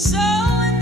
so haunted.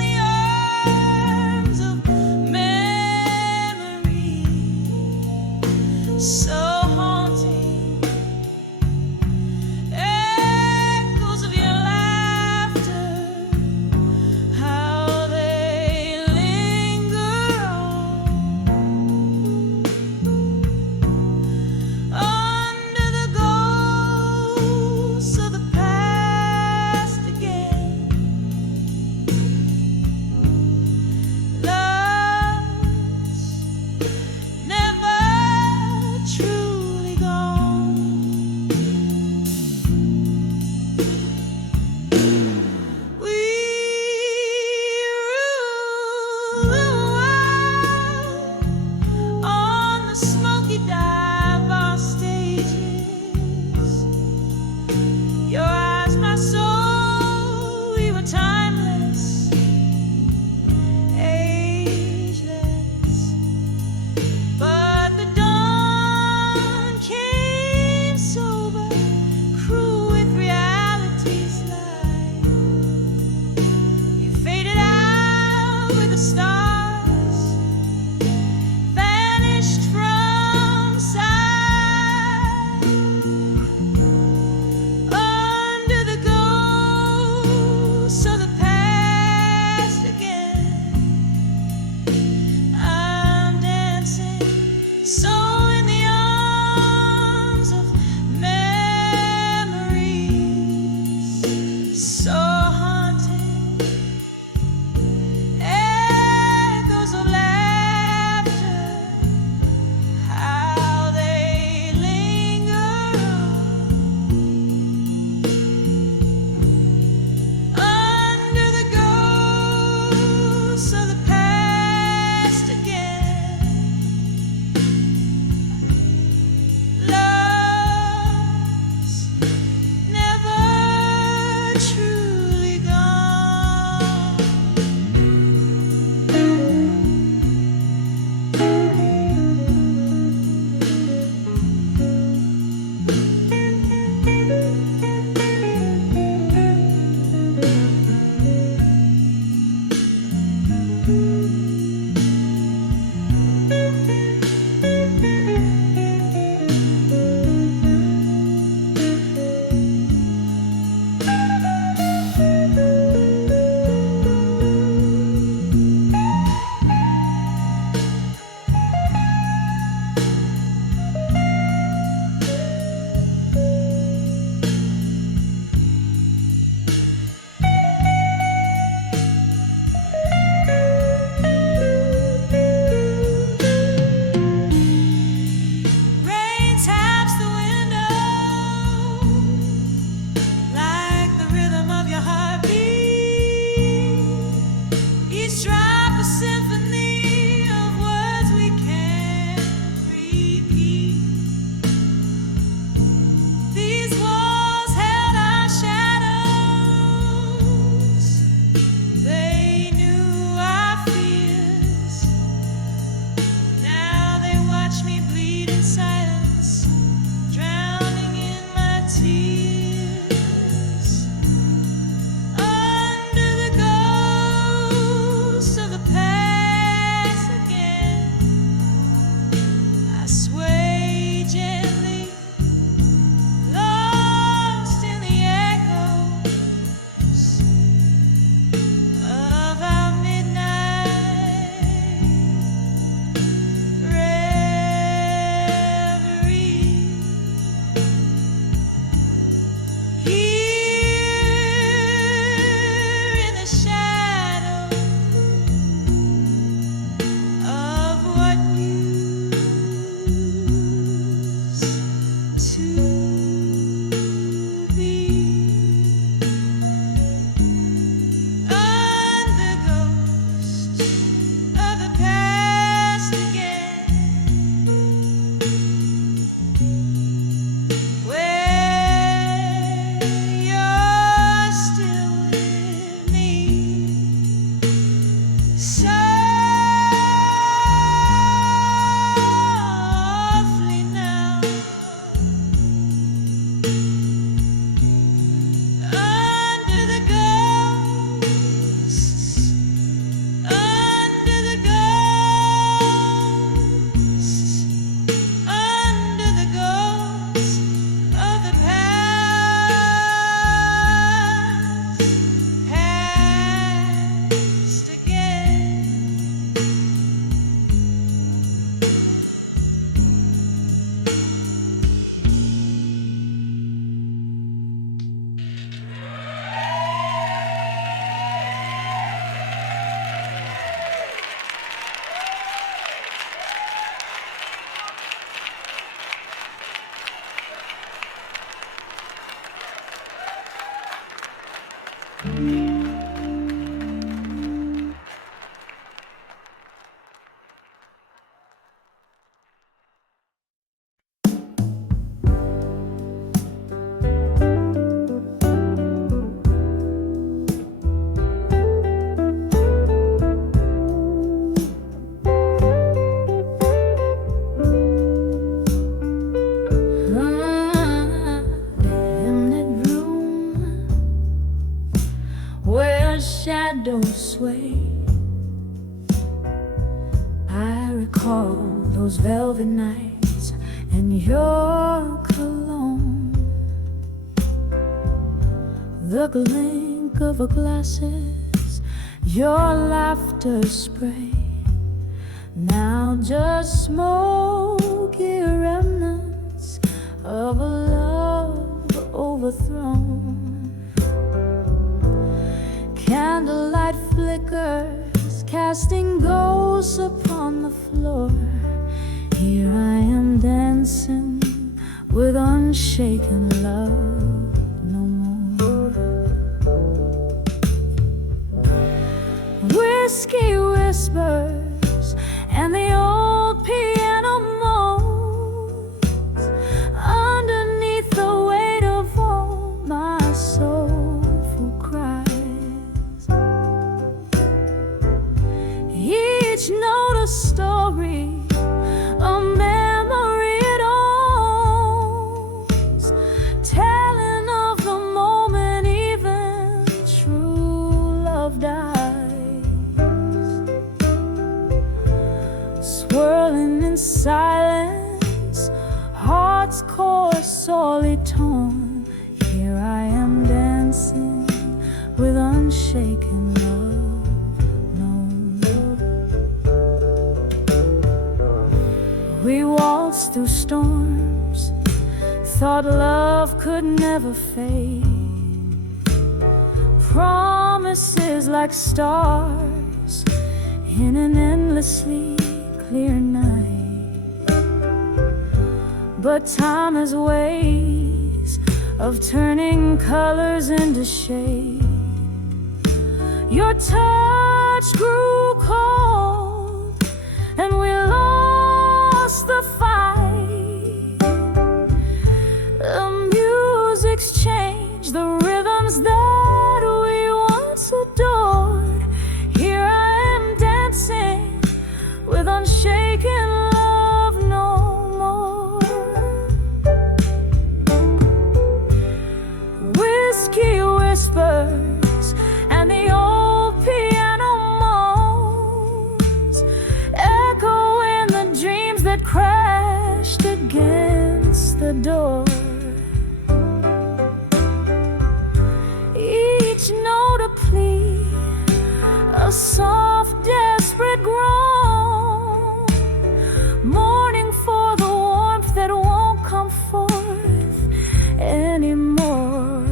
sway. I recall those velvet nights and your cologne, the clink of our glasses, your laughter spray. Now just smoky remnants of a love overthrown. Candlelight flickers, casting ghosts upon the floor. Here I am dancing with unshaken love no more. Whiskey whispers and the old piano moans underneath the weight of all my soulful cries. Each note a story, a memory it owns, telling of the moment even true love dies. Swirling in silence, heart's core sorely torn. Here I am dancing with unshaken love no more. We waltzed through storms, thought love could never fade. Promises like stars in an endlessly clear night. But time has ways of turning colors into shade. Your touch grew cold and we lost the fight. The music's changed, the rhythms that we once adored. Here I am dancing with unshaken love no more. Whiskey whispers and the old piano moans, echoing the dreams that crashed against the door. Each note a plea, a soft desperate groan, mourning for the warmth that won't come forth anymore.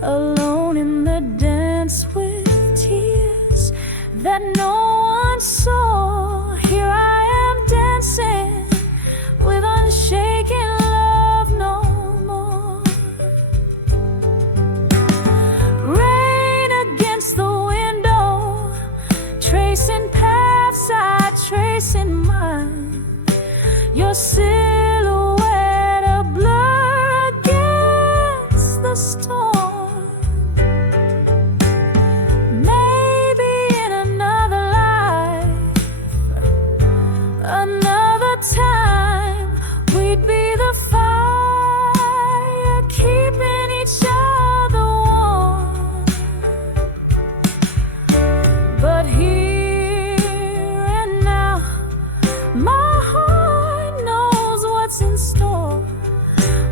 Alone in the dance with tears that no one saw. Here I am dancing with unshaken love no more. Rain against the window, tracing paths I trace in mine. Your silhouette a blur against the storm. Maybe in another life, another time, we'd be the fire keeping each other warm. But here and now, my heart knows what's in store.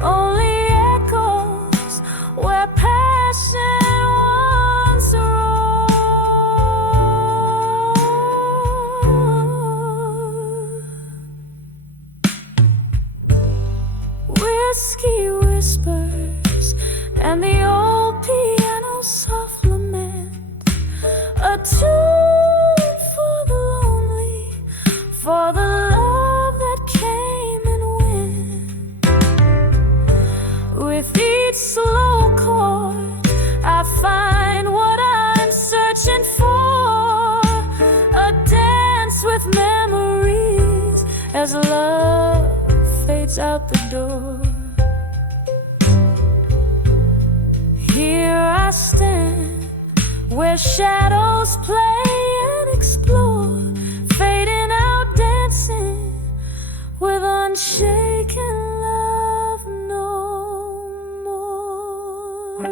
Only echoes where passion once roared. Whiskey whispers and the old piano soft lament, a tune for the lonely, for the love that came and went. With each slow chord I find what I'm searching for, a dance with memories as love fades out the door. Here I stand where shadows play and explore, fading out, dancing with unshaken love no more.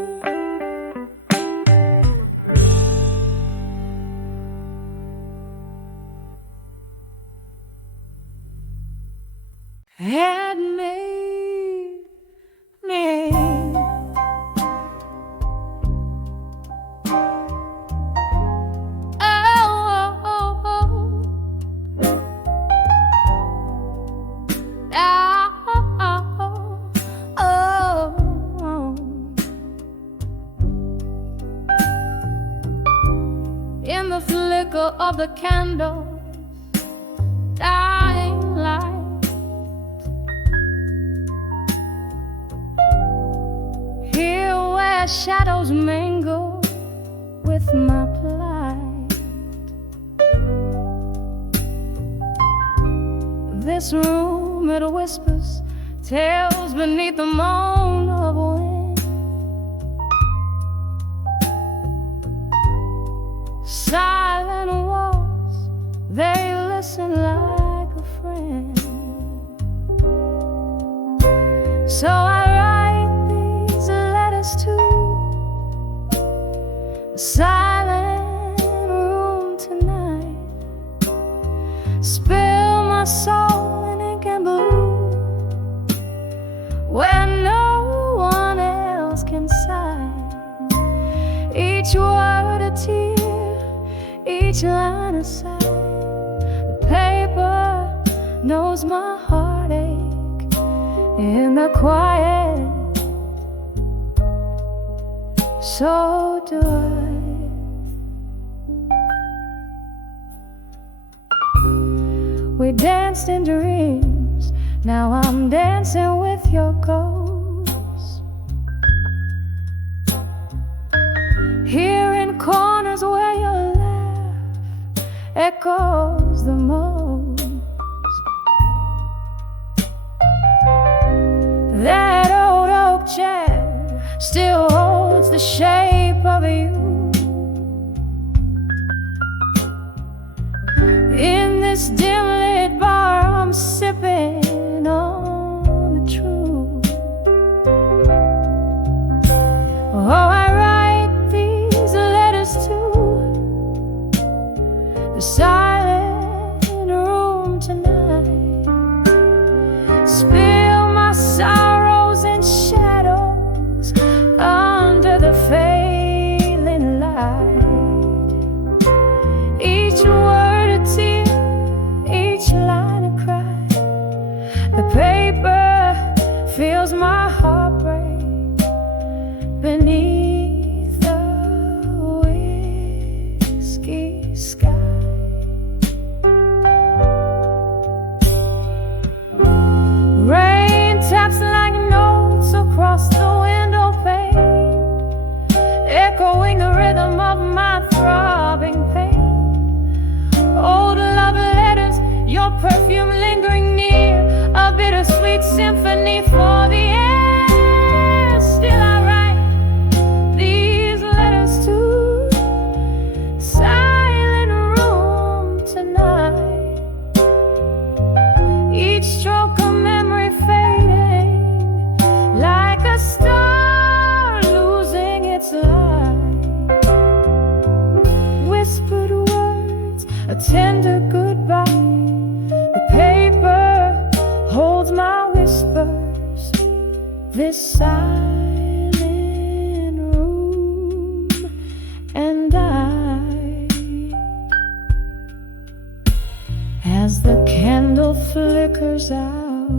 flicker of the candle, dying light. Here where shadows mingle with my plight. This room, it whispers tales beneath the moan of wind. Silent walls, they listen like a friend. So I write these letters to the silent room tonight. Spill my soul in ink and blue, where no one else can sigh. Each word a tear, each line a sigh. The paper knows my heartache in the quiet. So do I. We danced in dreams, now I'm dancing with your ghost. Here in corners where your laugh echoes the most. That old oak chair still holds the shape of you. In this dim lit bar I'm sipping on the truth. Oh, I write these letters to the silent room tonight. Spill my sorrows in shadows under the failing light. Each word a tear, each line a cry. The paper feels my heartbreak beneath the whiskey sky. Rain taps like notes across the window pane, echoing the rhythm of my throbbing pain. Old love letters, your perfume lingering near, a bittersweet symphony for the air. Still I write these letters to silent room tonight. Each stroke a memory fading, like a star losing its light. Whispered words, a tender goodbye. The paper holds my whispers, this silent room and I. As the candle flickers out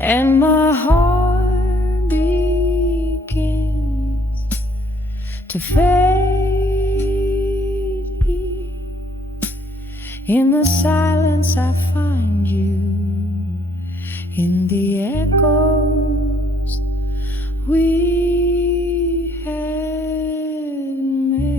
and my heart begins to fade, in the silence I find you, in the echoes we had made.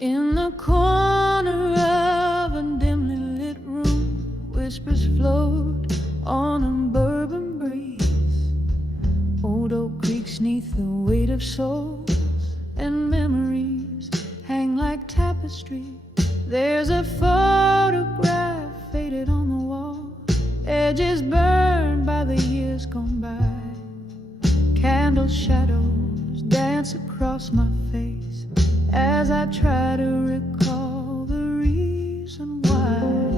In the corner of a dimly lit room, whispers float on a bourbon breeze. Old oak creaks neath the weight of souls, and memories hang like tapestry. There's a photograph faded on the wall, edges burned by the years gone by. Candle shadows dance across my face as I try to recall the reason why.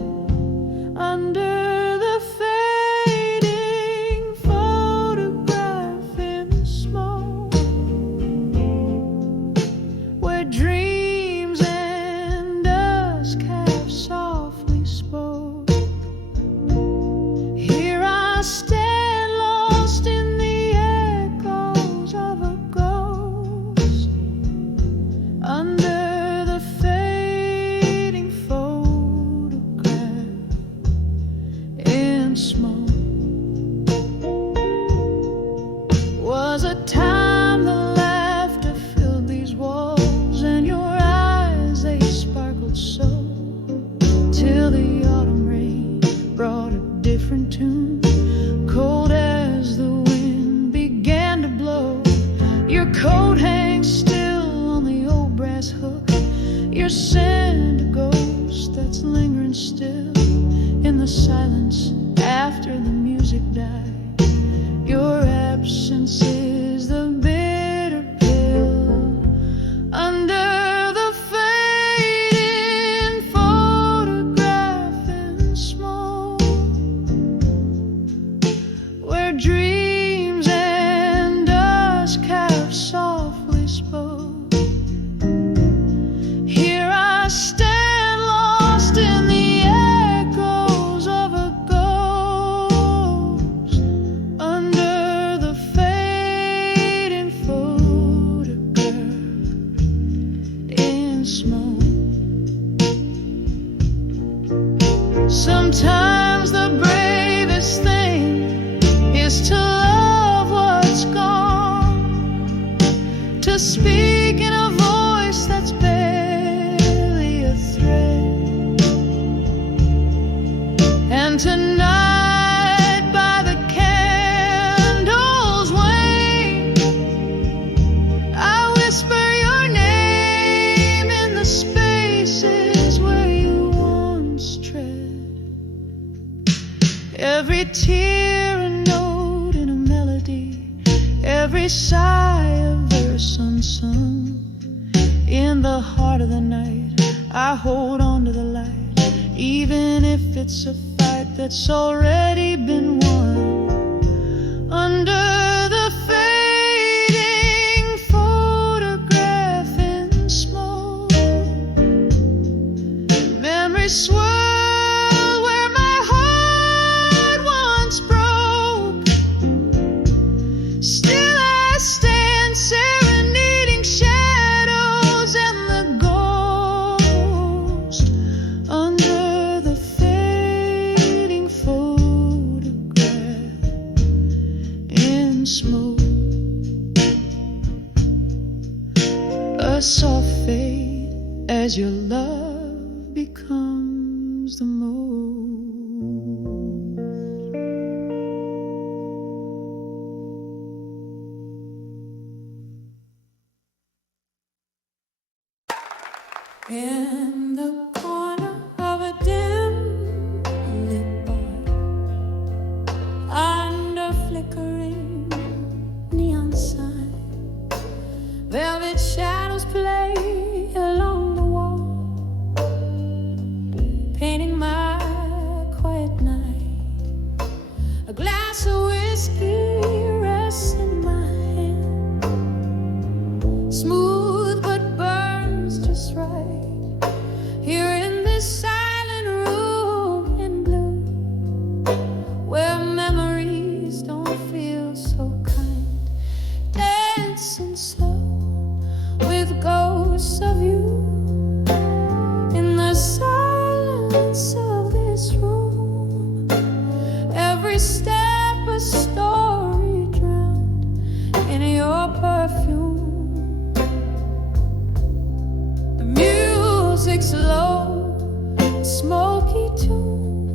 Your scent, a ghost that's lingering still in the silence after the music died. Your absence is the bitter pill under the fading photograph in smoke, where dreams and dusk have softly spoke. Here I stand lost in the echoes of a ghost under the fading photograph in smoke. Sometimes the bravest thing is to love what's gone, to speak in a voice that's barely a thread. And tonight by the candle's wane, I whisper your name in the spaces where you once tread. Every tear a note in a melody, every sigh a verse unsung. In the heart of the night, I hold on to the light, even if it's a fight that's already been won. Under the fading photograph in smoke, memories swirl where my heart once broke. Still I stand serenading shadows and the ghost under the fading photograph in smoke. A soft fade as your love becomes the most. In the corner of a dim lit bar, under flickering neon sign, velvet shadows play along the wall, painting my quiet night. A glass of whiskey rests in my hand, smooth but burns just right. Here in this silent room in blue, where memories don't feel so kind, dancing slow with ghosts of you. In the silence of this room, every step a story drowned in your perfume. The music's low, a smoky tune,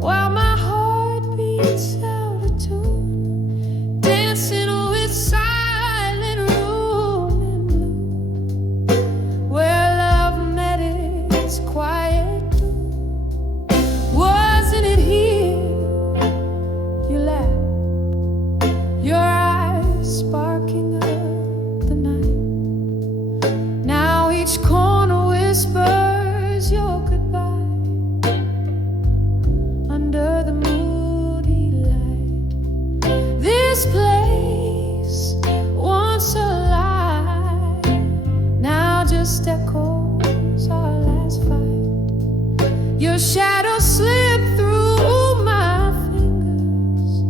while my heart beats out of tune, dancing with silent room in blue, where love met its quiet doom. Wasn't it here you laughed, your eyes sparking up the night? Now each corner whispers your goodbye under the moody light. This place, once alive, now just echoes our last fight. Your shadow slipped through my fingers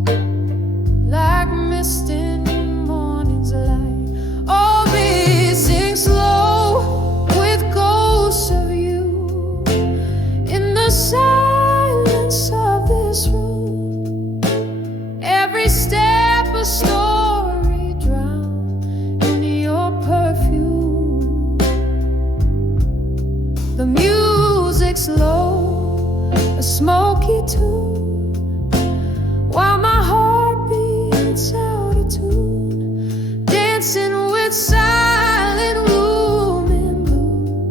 like mist in morning's light. Oh, be sing slow with ghosts of you. In the silence of this room, every step a story drowned in your perfume. The music's low, a smoky tune, while my heart beats out of tune, dancing with silent room in blue,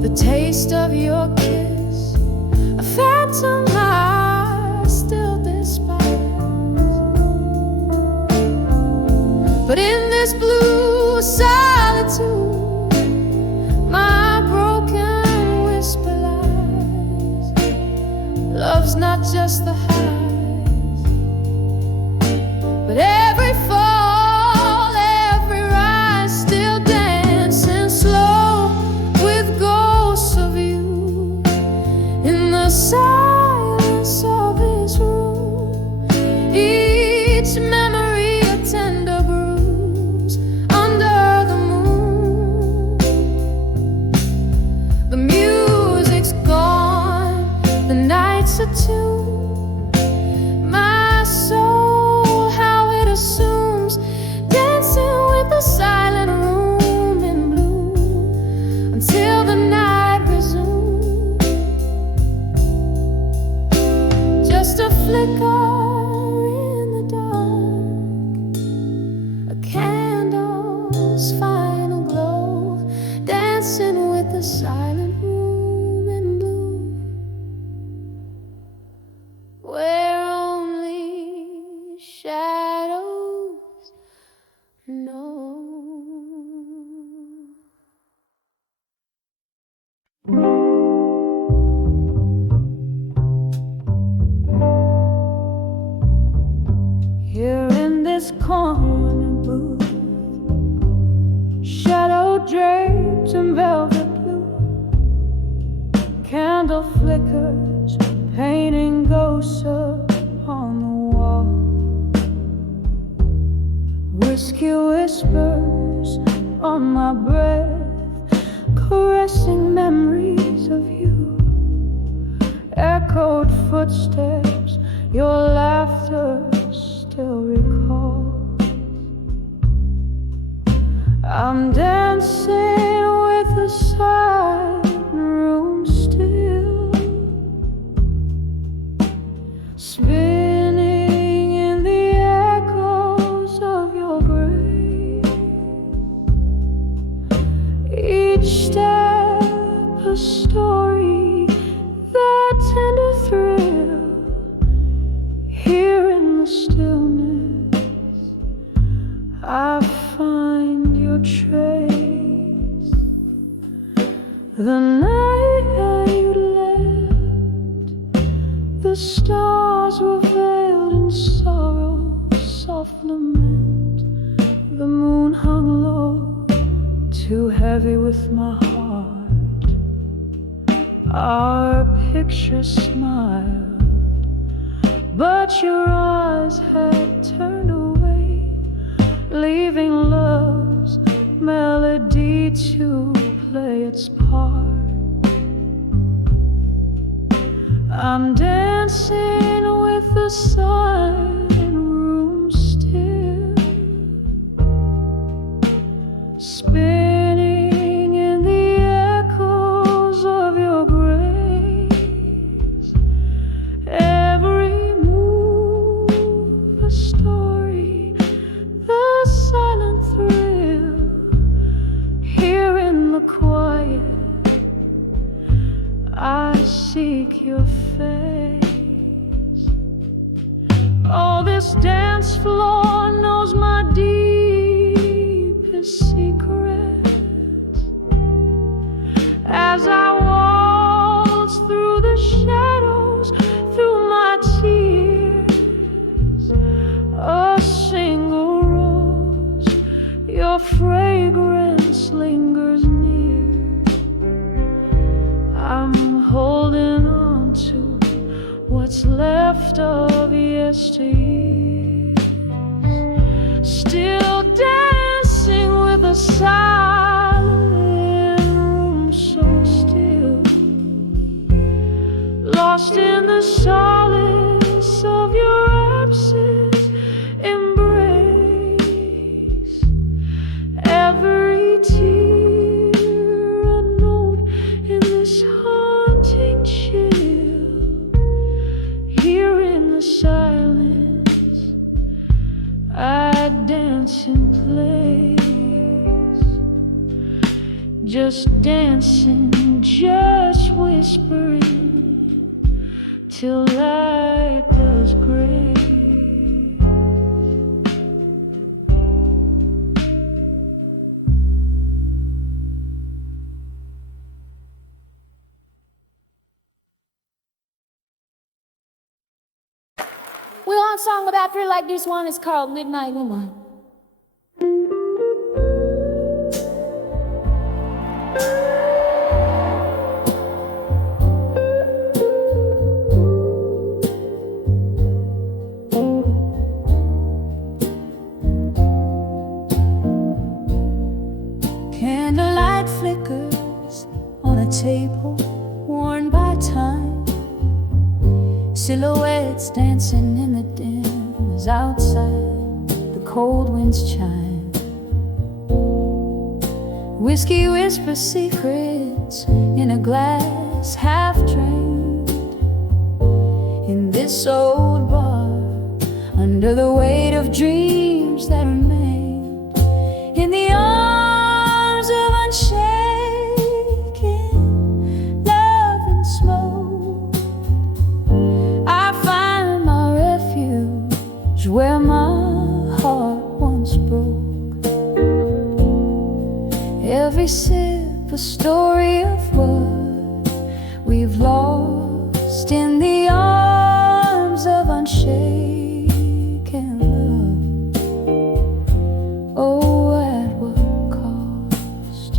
the taste of your kiss, a phantom I still despise. But in this blue solitude, my broken whisper lies. Love's not just the highs, but every fall, every rise, still dancing slow with ghosts of you in the silence of his room. Each memory a tender bruise under the moon. The music's gone, the nights are tuned. My soul, how it assumes, dancing with the silent room in blue until the night resumes. Just a flicker in the dark, a candle's final glow, dancing with the silent room in blue, where only shadows know. Here in this corner booth, shadow draped in velvet blue, candle flickers painting ghosts upon the wall. Whiskey whispers on my breath, caressing memories of you. Echoed footsteps, your laughter still recalls. I'm dancing with the silent room still, spinning in the echoes of your grace. Each step a story, that tender thrill. Here in the stillness, I find your trace. The night you left, the stars were veiled in sorrow, soft lament. The moon hung low, too heavy with my heart. Our picture smiled, but your eyes had turned away, leaving love's melody to play its part. I'm dancing with the silent room still, spinning in the echoes of your grace. Every move a story, the silent thrill. Here in the quiet, I seek your face. Oh, this dance floor knows my deepest secrets. As I waltz through the shadows, through my tears, a single rose, your fragrance lingers near. I'm holding on to what's left of yesteryear, still dancing with a silent room so still, lost in the solace of your absence embrace. Every tear a note in this haunting chill. Here in the silence, I dance in place, just dancing, just whispering till light does gray. We want a song about her like this one. It's called Midnight Woman. Candlelight flickers on a table worn by time. Silhouettes dancing in the dim as outside the cold winds chime. Whiskey whispers secrets in a glass half drained. In this old bar, under the weight of dreams that remained, in the arms of unshaken love and smoke, I find my refuge where my heart once broke. Every sip a story of what we've lost in the arms of unshaken love. Oh, at what cost?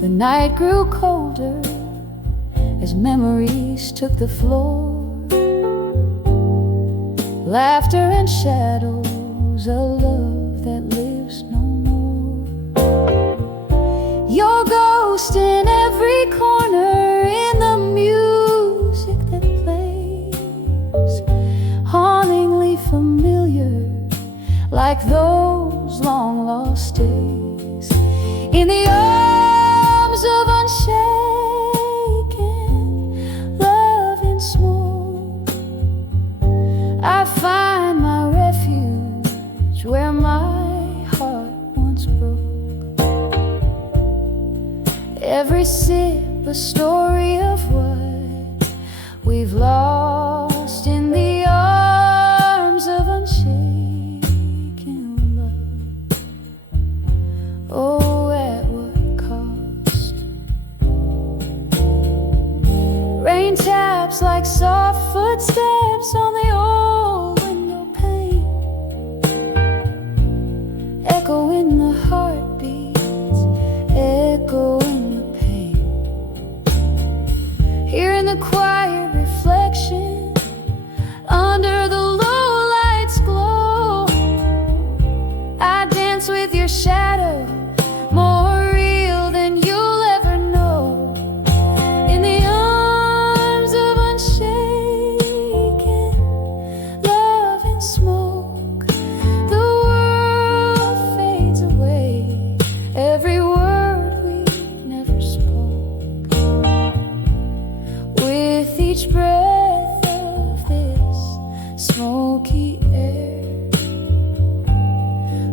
The night grew colder as memories took the floor. Laughter and shadows, a love that lives no more. Your ghost in every corner, in the music that plays, hauntingly familiar, like those long lost days. In the arms of unshaken love and smoke, I find my refuge where my heart once broke. Every sip a story of what we've lost in the arms of unshaken love. Oh, at what cost? Rain taps like soft footsteps on the old window pane, echo in the heartbeats, echo in the pain. Here in the quiet reflection, under the low lights glow, I dance with your shadow, more real than you'll ever know. In the arms of unshaken love and smoke, the world fades away, every word we never spoke. With each breath of this smoky air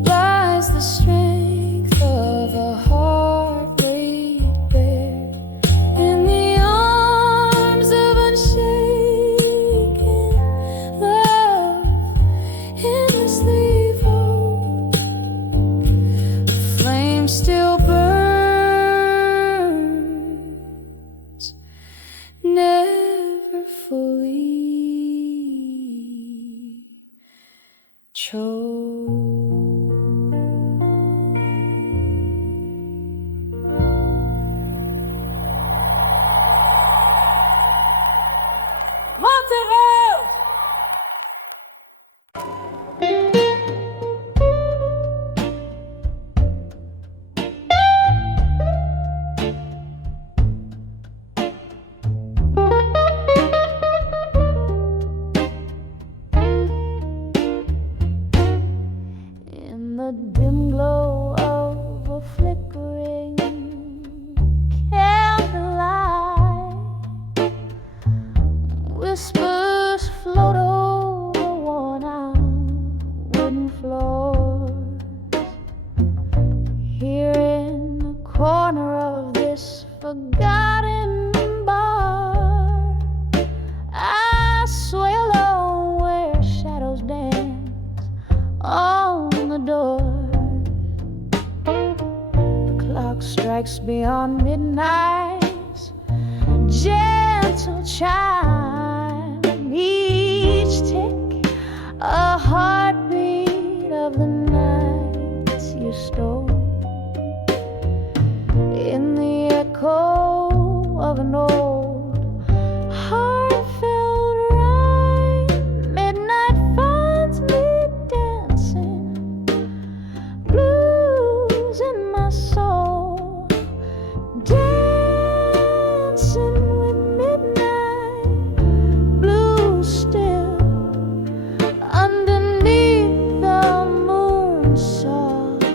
lies the strength of a heart laid bare. In the arms of unshaken love, endlessly evoke, the flame still burns, never fully choke. Montreal! In the dim glow of a flickering candlelight, whispers float over worn out wooden floors. forgotten bar. I sway alone where shadows dance on the door. The clock strikes beyond midnight's gentle chime. Each tick a heartbeat of the nights you stole. In the echo of an old heartfelt rhyme, midnight finds me dancing, blues in my soul, dancing with midnight, blues still, underneath the moon soft,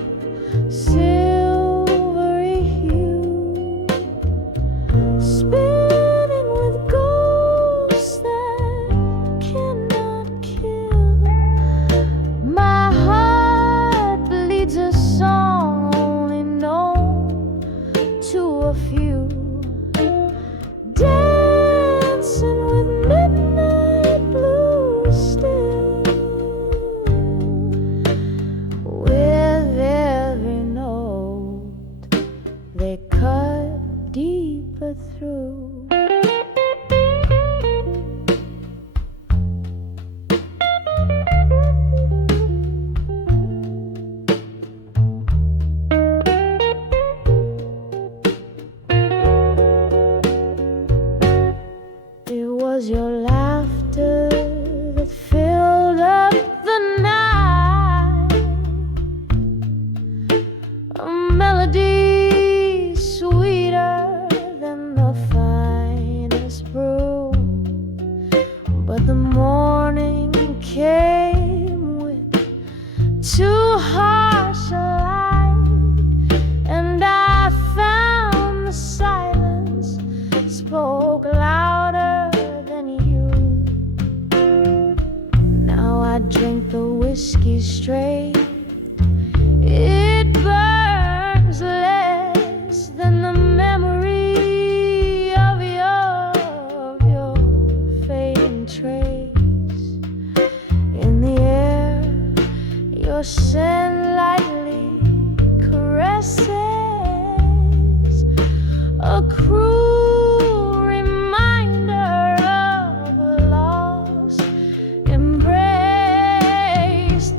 silvery hue, spinning with ghosts that cannot kill. My heart bleeds a song only known to a few, dancing with midnight blues still. With every note they cut deeper through. It was your laughter that filled up the night, a melody sweeter than the finest brew. But the morning came with too harsh a light, and I found the silence spoke louder than you. Now I drink the whiskey straight. It burns less than the memory of your fading trace. In the air, your scent lightly caresses a cruel reminder of a lost embrace.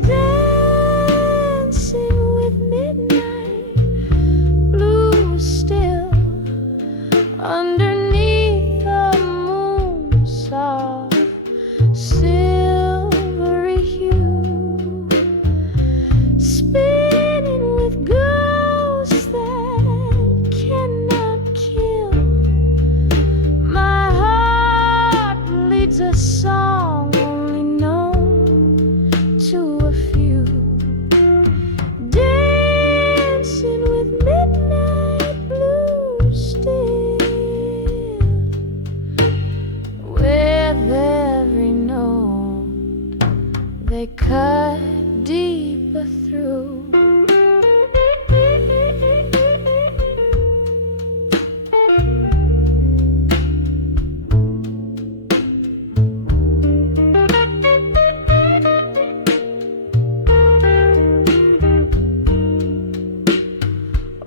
Dancing with midnight blues still, underneath the moon soft, silvery hue, spinning with ghosts that cannot kill. My heart bleeds a song only known to a few, dancing with midnight blues still. With every note they cut deeper through.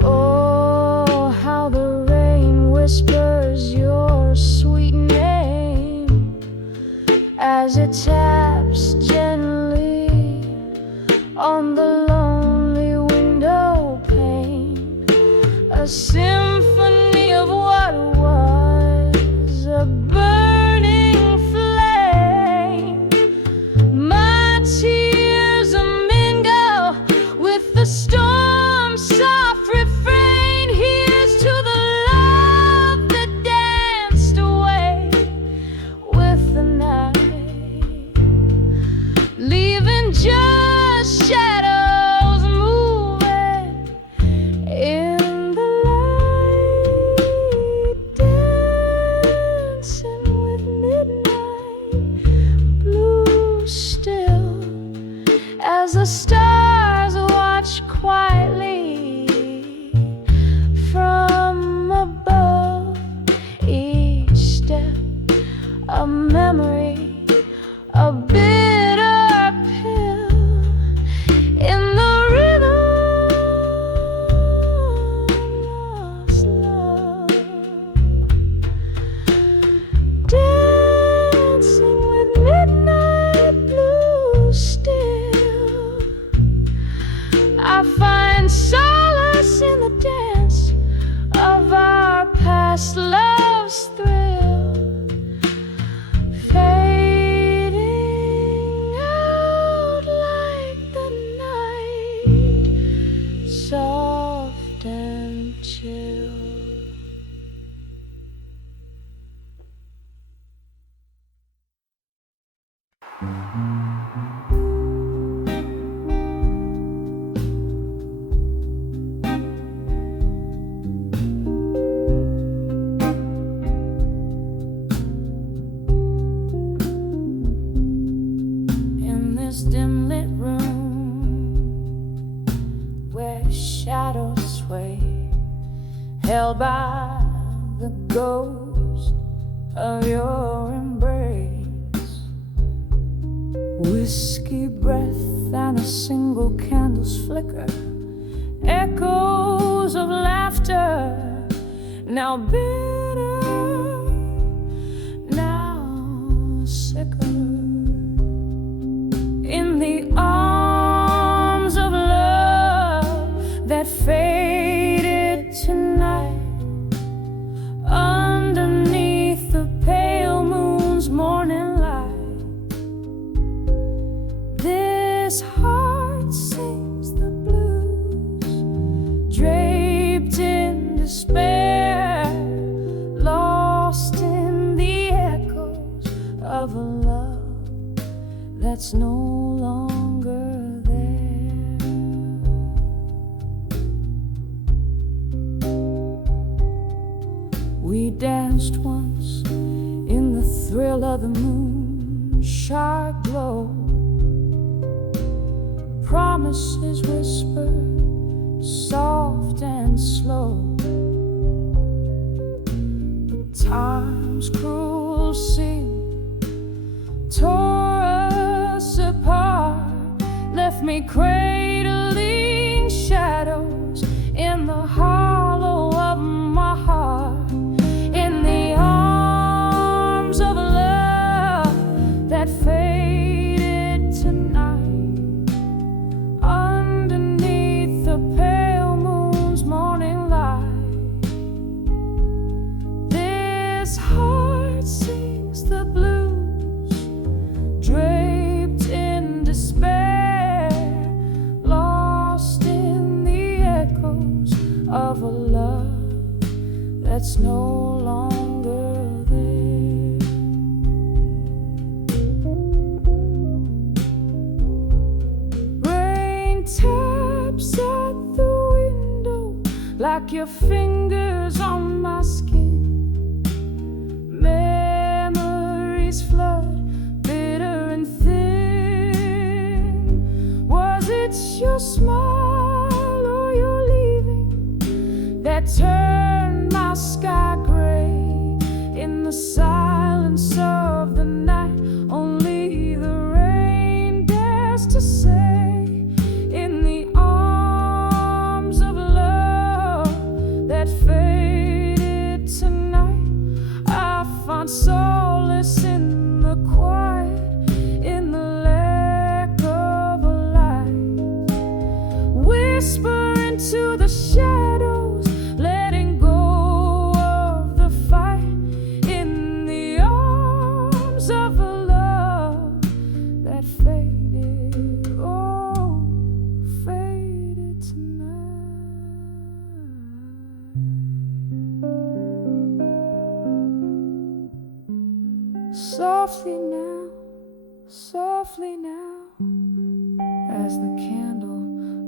Oh, how the rain whispers your sweet name as it taps gently on the lonely window pane. A symphony of what was a burning flame. My tears a mingle with the storm's soft refrain. Here's to the love that danced away with the night, leaving just shadows moving in the light. I find solace in the dance of our past love's thrill, fading out like the night, soft and chill. Dim lit room where shadows sway, held by the ghost of your embrace. Whiskey breath and a single candle's flicker, echoes of laughter, now bitter, now sicker. In the arms of love that faded tonight, underneath the pale moon's morning light, this heart sings the blues, draped in despair, lost in the echoes of a love that's no longer there. We danced once in the thrill of the moon, sharp glow, promises whispered, soft and slow. But time's cruel seam tore us apart, left me cradling shadows in the hollow of my heart, in the arms of love that faded tonight, underneath the pale moon's morning light. This heart sings the blues, draped in despair, lost in the echoes of a love that's no longer there. Rain taps at the window like your fingers on my skin. Memories flood, bitter and thin. Was it your smile or your leaving that turned my sky gray? In the silence of the night, only the rain dares to say, in the arms of love that faded tonight, I found solace in the quiet, in the lack of a light. Whisper into the shadows, letting go of the fight, in the arms of a love that faded, oh, faded tonight. Softly now, as the candle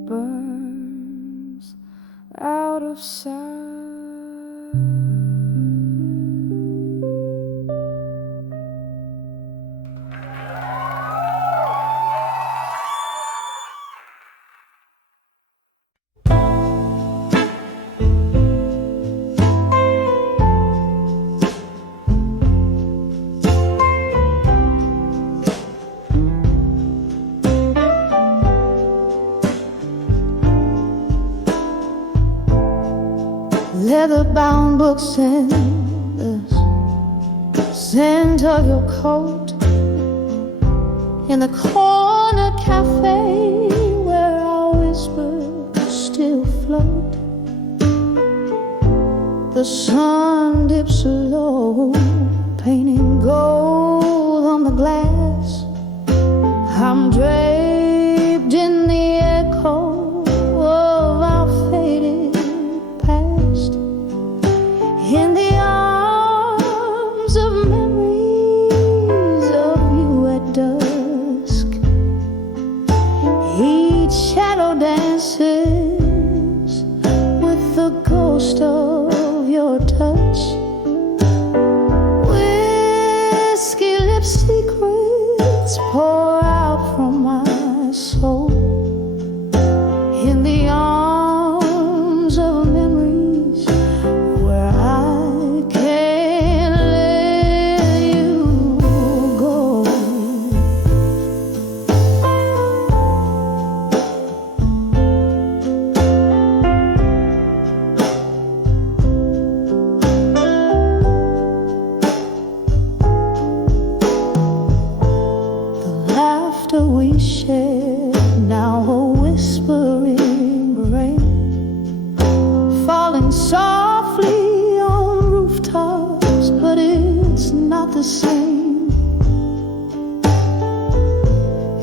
burns out of sight. Leather-bound books and the scent of your coat in the corner cafe where I whispered still float. The sun dips low, painting gold on the glass. I'm draped in the echo of our faded past, in the arms of memories of you at dusk. Each shadow dances with the ghost of your touch. Whiskey lip secrets pour out from my soul, in the arms of memories where I can't let you go. We share now a whispering rain, falling softly on rooftops, but it's not the same.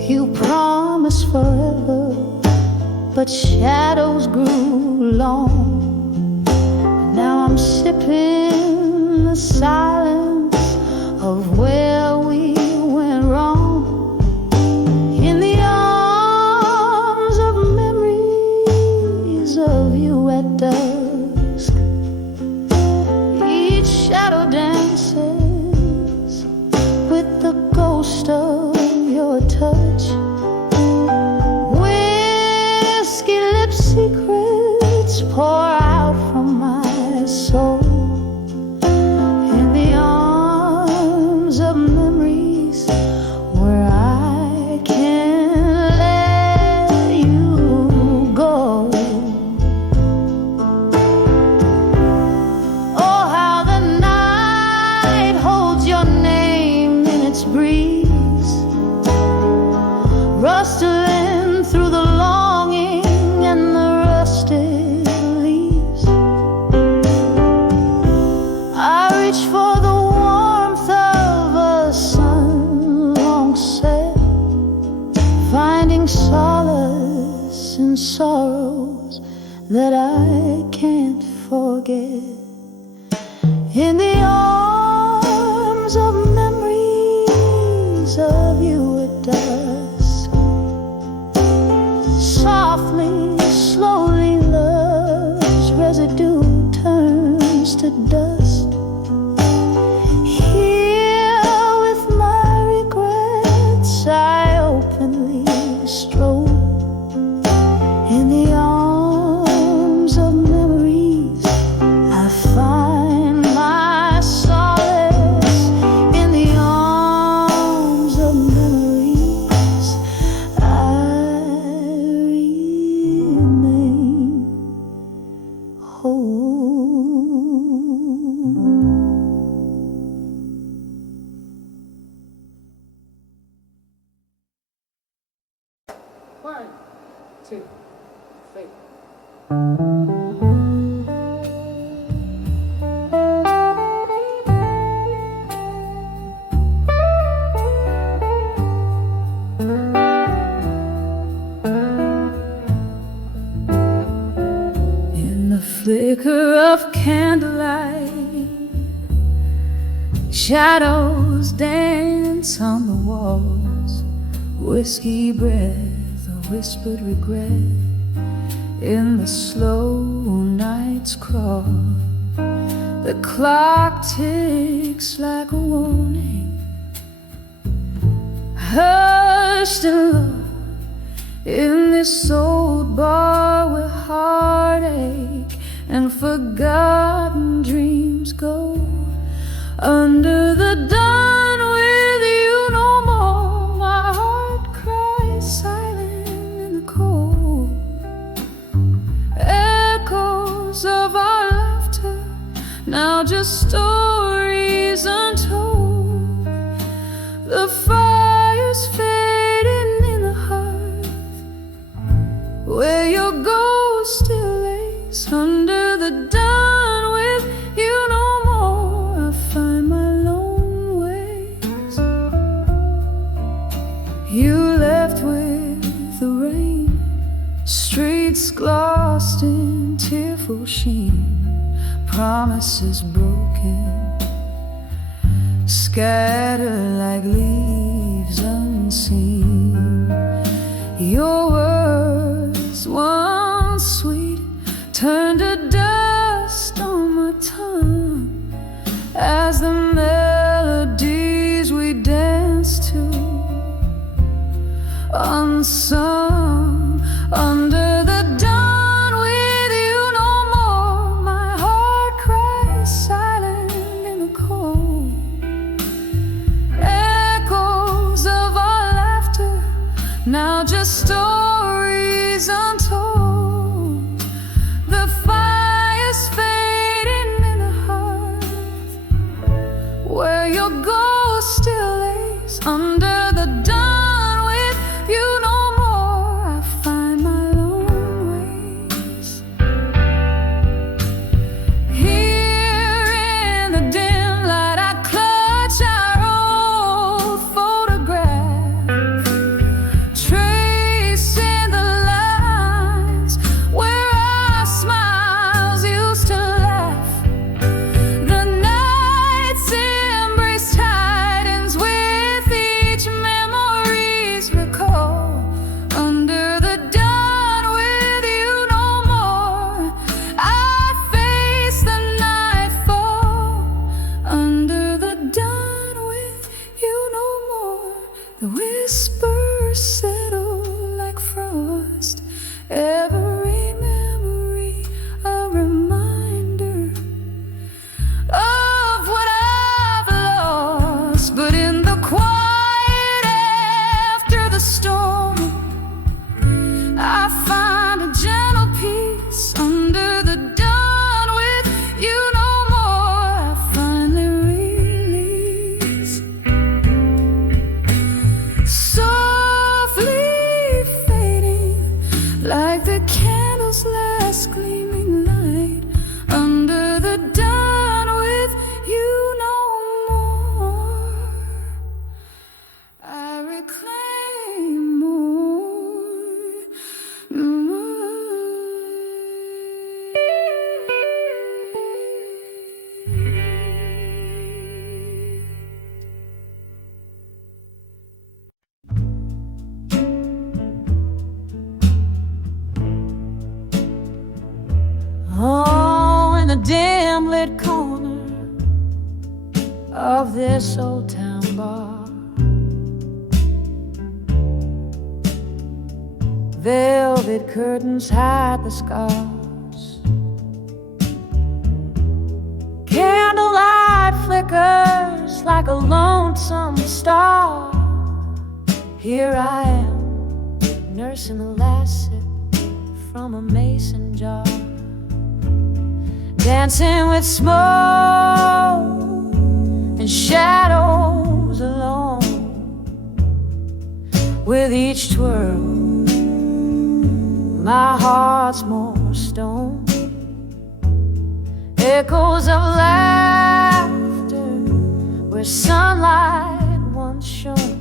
You promised forever, but shadows grew long. Now I'm sipping the silence of where we went wrong. Of you at dusk, each shadow dances with the ghost of your touch. Whiskey lip secrets pour out from my soul, in the arms of memories where I can't let you go. Breeze rustling through the longing and the rusted leaves. I reach for the warmth of a sun long set, finding solace in sorrows that I can't forget, in the arms of of you at dusk. Softly, slowly, love's residue turns to dust. Here with my regrets I openly stroll, in the arms of memories I find my solace, in the arms of memories I remain whole. One, two, three. In the flicker of candlelight, shadows dance on the walls. Whiskey breath, a whispered regret in the slow night's crawl. The clock ticks like a warning, hushed and low, in this old bar where heartache and forgotten dreams go. Under the dawn with you no more, my heart cries silent in the cold. Echoes of our laughter, now just stories untold. The fire's fading in the hearth where your ghost still lays under the dawn. With you no more, I find my lone ways. You left with the rain, streets glossed in tearful sheen, promises broken, scattered like leaves unseen. Your words, once sweet, turned to dust on my tongue as the melodies we danced to, unsung under the dawn. With you no more, my heart cries silent in the cold. Echoes of our laughter, now just stories untold. The fire's fading in the hearth, where your ghost still lays under the dawn. With you no more, I find my lone ways. Here in the dim light, I clutch our old photograph, tracing the lines where our smiles used to laugh. The night's embrace tightens with each memories recall. Under the dawn, with you no more, I face the nightfall. Under the dawn, with you no more, the whispers settle like frost. Every memory a reminder of what I've lost. But in the quiet after the storm, I find a gentle peace. Under the dawn, with you no more, I finally release. Softly fading like the candle's last gleaming light. Under the dawn, with you no more, I reclaim more, more. Oh, in the dim lit corner of this old town bar, velvet curtains hide the scars. Candlelight flickers like a lonesome star. Here I am, nursing the last sip from a mason jar, dancing with smoke and shadows alone. With each twirl, my heart's more stone. Echoes of laughter where sunlight once shone.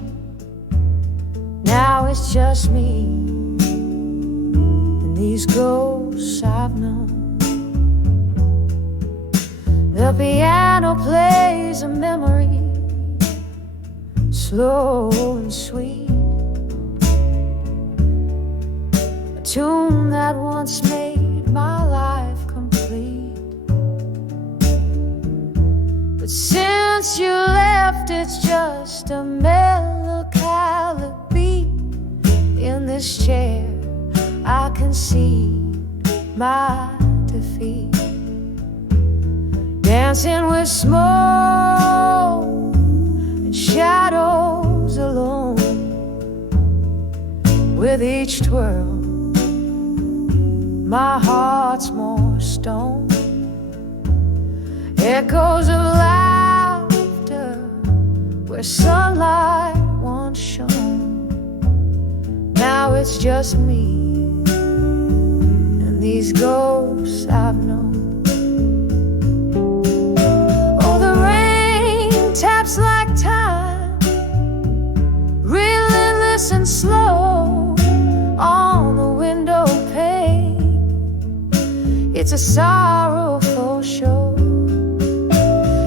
Now it's just me and these ghosts I've known. The piano plays a memory, slow and sweet, a tune that once made my life complete. But since you left, it's just a melancholy beat. In this chair, I can see my defeat. Dancing with smoke and shadows alone. With each twirl, my heart's more stone. Echoes of laughter where sunlight once shone. Now it's just me and these these ghosts I've known. Oh, the rain taps like time, relentless and slow on the window pane. It's a sorrowful show.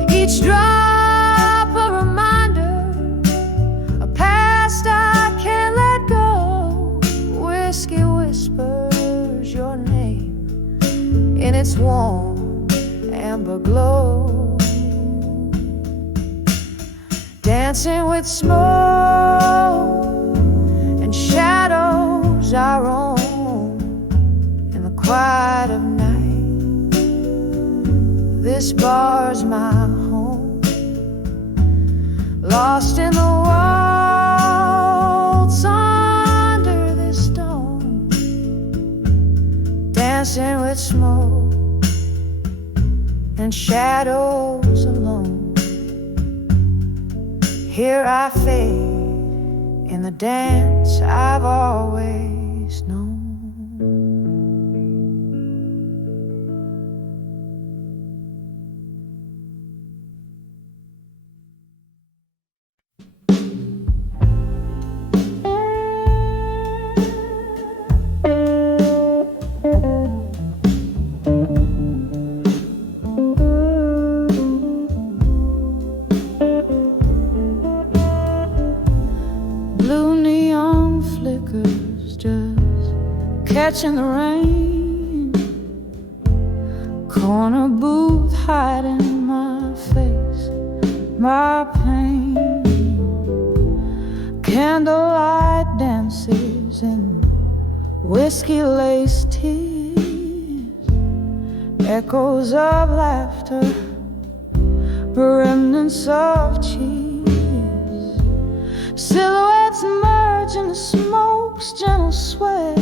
Each drop a reminder, a past I can't let go. Whiskey whispers your name in its warm amber glow. Dancing with smoke and shadows I roam in the quiet of night. This bar's my home, lost in the waltz under this dome. Dancing with smoke and shadows alone. Here I fade in the dance I've always known. Catching the rain, corner booth hiding my face, my pain. Candlelight dances and whiskey-laced tears, echoes of laughter, remnants of cheers. Silhouettes merge in the smoke's gentle sway.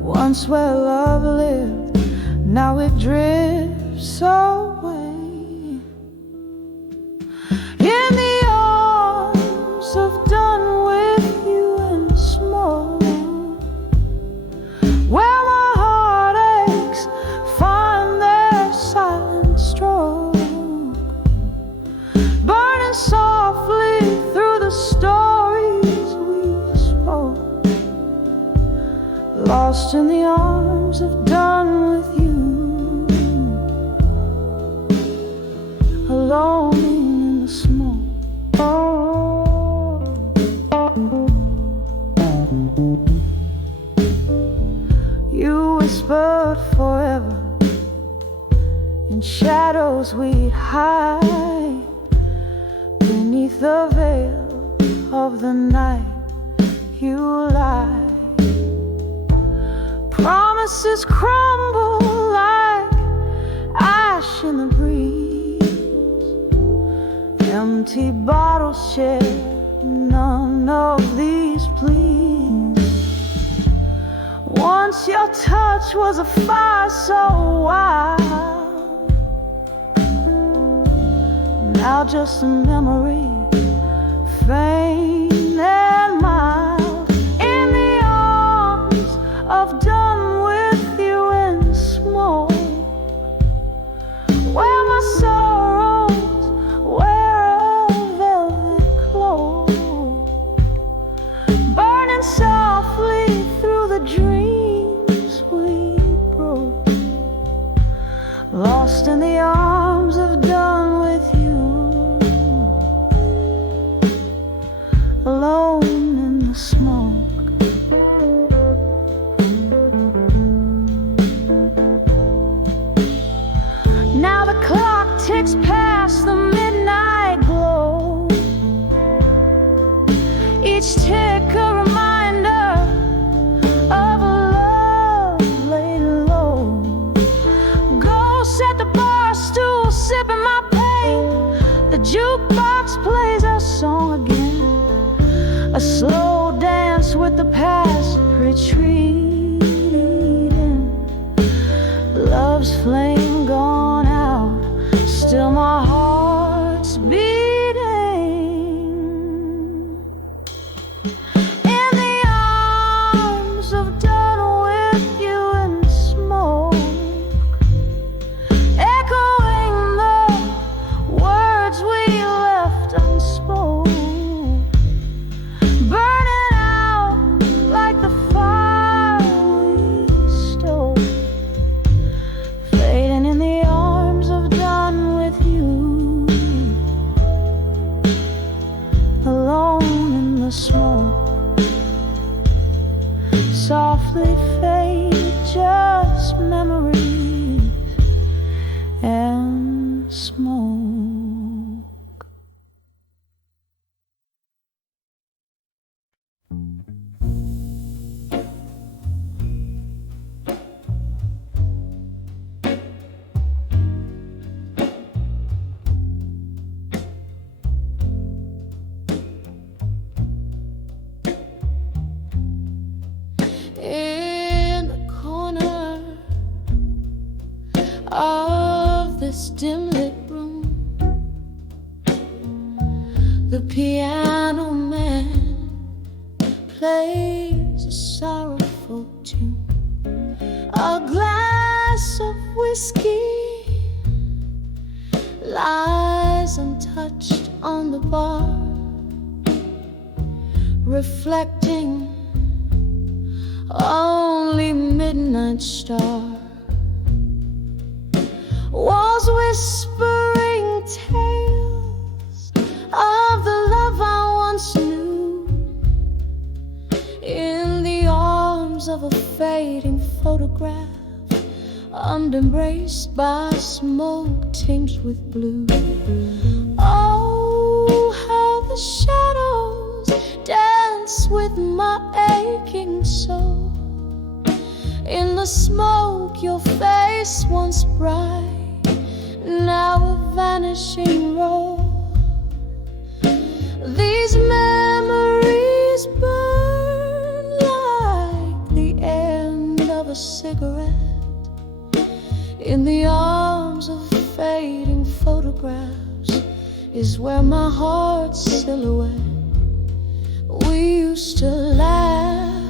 Once where love lived, now it drifts away. In the arms of done with you and small, where my heartaches find their silent stroke, burning softly through the stories we spoke. Lost in the arms of done with you, alone in the smoke. You whispered forever in shadows we'd hide beneath the veil of the night. You lied. Promises crumble like ash in the breeze. Empty bottles share none of these pleas. Once your touch was a fire so wild, now just a memory, faint and mild. In the arms of done with you in smoke, where my sorrows wear a velvet cloak, burning softly through the dreams we broke. Lost in the arms of done with you, alone in the smoke. Now the clock ticks past the midnight glow, each tick a reminder of a love laid low. Ghosts at the bar stool sipping my pain, the jukebox plays our song again. A slow dance with the past retreating, love's flame gone out, still my heart's beating. In the arms of softly fade, just memories and smoke. In the corner of this dim lit room, the piano man plays a sorrowful tune. A glass of whiskey lies untouched on the bar, reflecting only midnight star. Walls whispering tales of the love I once knew, in the arms of a fading photograph, embraced by smoke tinged with blue. Oh, how the shadows dance with my aching soul. In the smoke, your face once bright, now a vanishing role. These memories burn like the end of a cigarette, in the arms of fading photographs is where my heart's silhouette. We used to laugh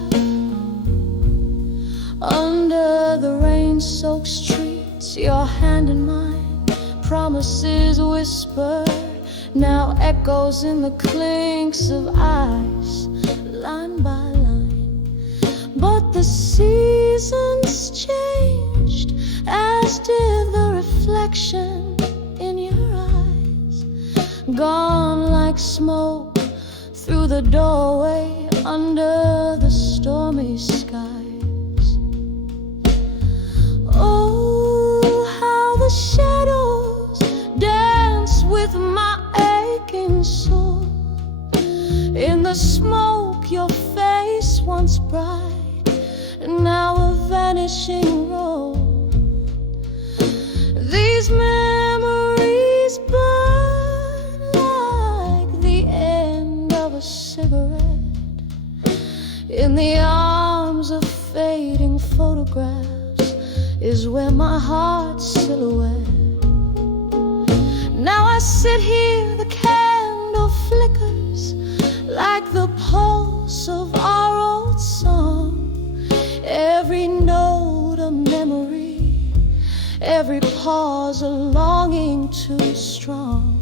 under the rain-soaked streets, your hand in mine, promises whispered, now echoes in the clinks of ice, line by line. But the seasons changed, as did the reflection in your eyes, gone like smoke through the doorway under the stormy skies. Oh, how the shadows dance with my aching soul. In the smoke, your face once bright, now a vanishing role. These memories burn like the end of a cigarette, in the arms of fading photographs is where my heart's silhouette. Now I sit here, the candle flickers like the pulse of our old song. Every note a memory, every pause a longing too strong.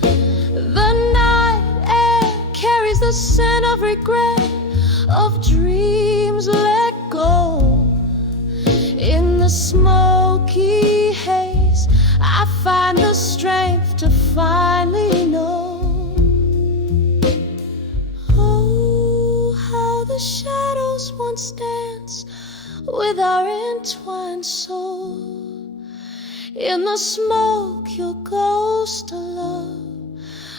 The night air carries the scent of regret, of dreams let go. In the smoky haze, I find the strength to finally know. Oh, how the shadows once danced with our entwined soul. In the smoke, your ghost a love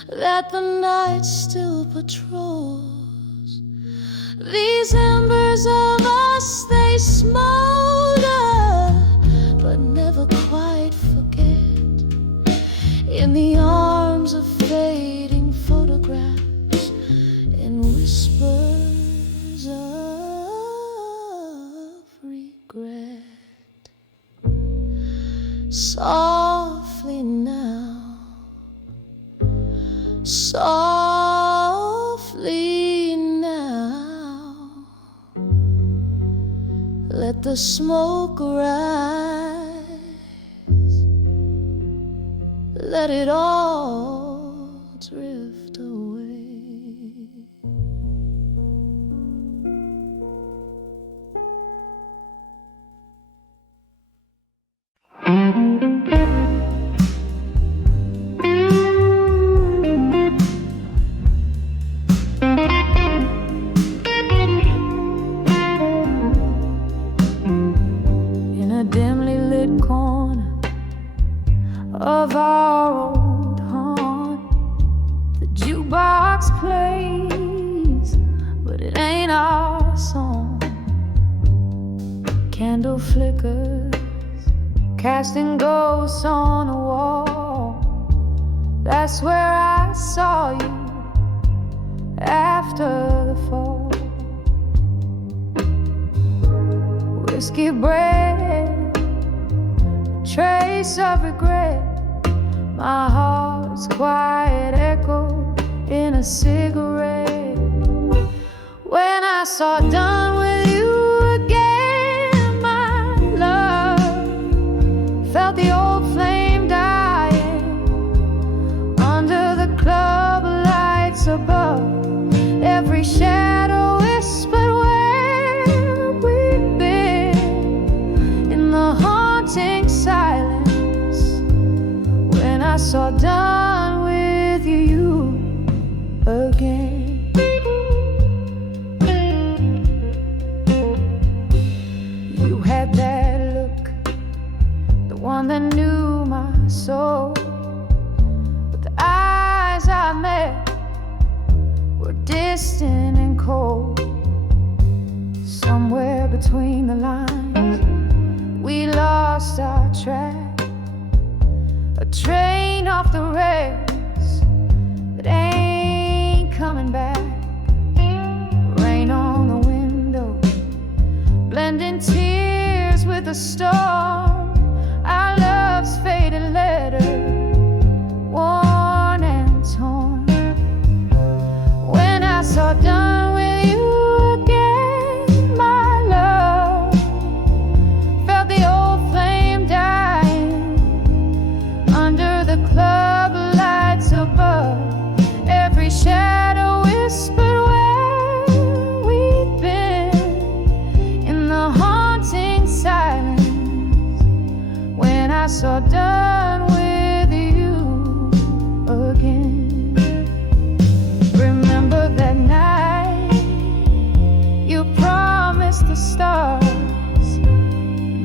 that the night still patrols. These embers of us, they smolder, but never quite forget. In the arms of fading photographs, in whispers of regret. Softly now, softly now, let the smoke rise, let it all drift away. candle flickers, casting ghosts on the wall. That's where I saw you after the fall. Whiskey bread, trace of regret, my heart's quiet echo in a cigarette. When I saw done with you again, my love, felt the old flame dying under the club lights above. Every shadow whispered where we've been in the haunting silence. When I saw done with you again. You had that look, the one that knew my soul. But the eyes I met were distant and cold. Somewhere between the lines, we lost our track. A train off the rails that ain't coming back. Rain on the window, blending tears with the storm. Our love's faded letter, worn and torn. When I saw done with you again, my love, felt the old flame dying under the club lights above. Every shadow whispered where we've been in the haunting silence. When I saw done with you again. Remember that night you promised the stars.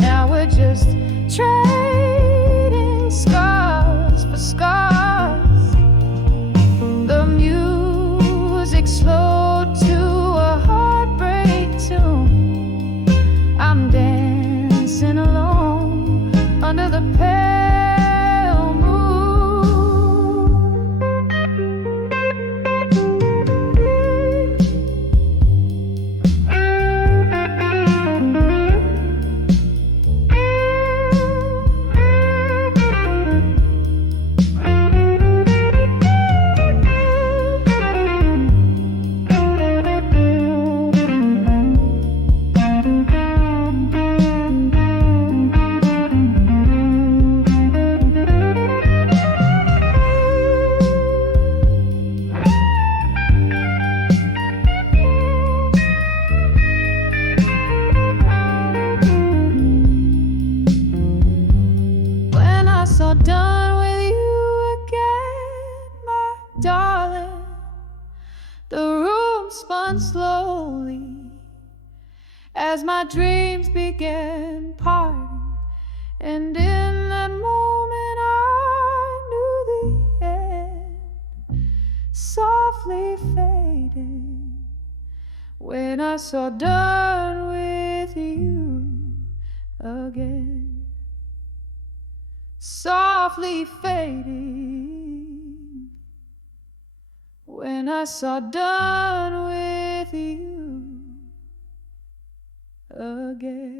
Now we're just trading scars for scars. The music slowed to a heartbreak tune. I'm dancing alone under the pale moon. When I saw done with you again, my darling, the room spun slowly as my dreams began parting. And in that moment I knew the end softly faded. When I saw done with you again, softly fading. When I saw done with you again.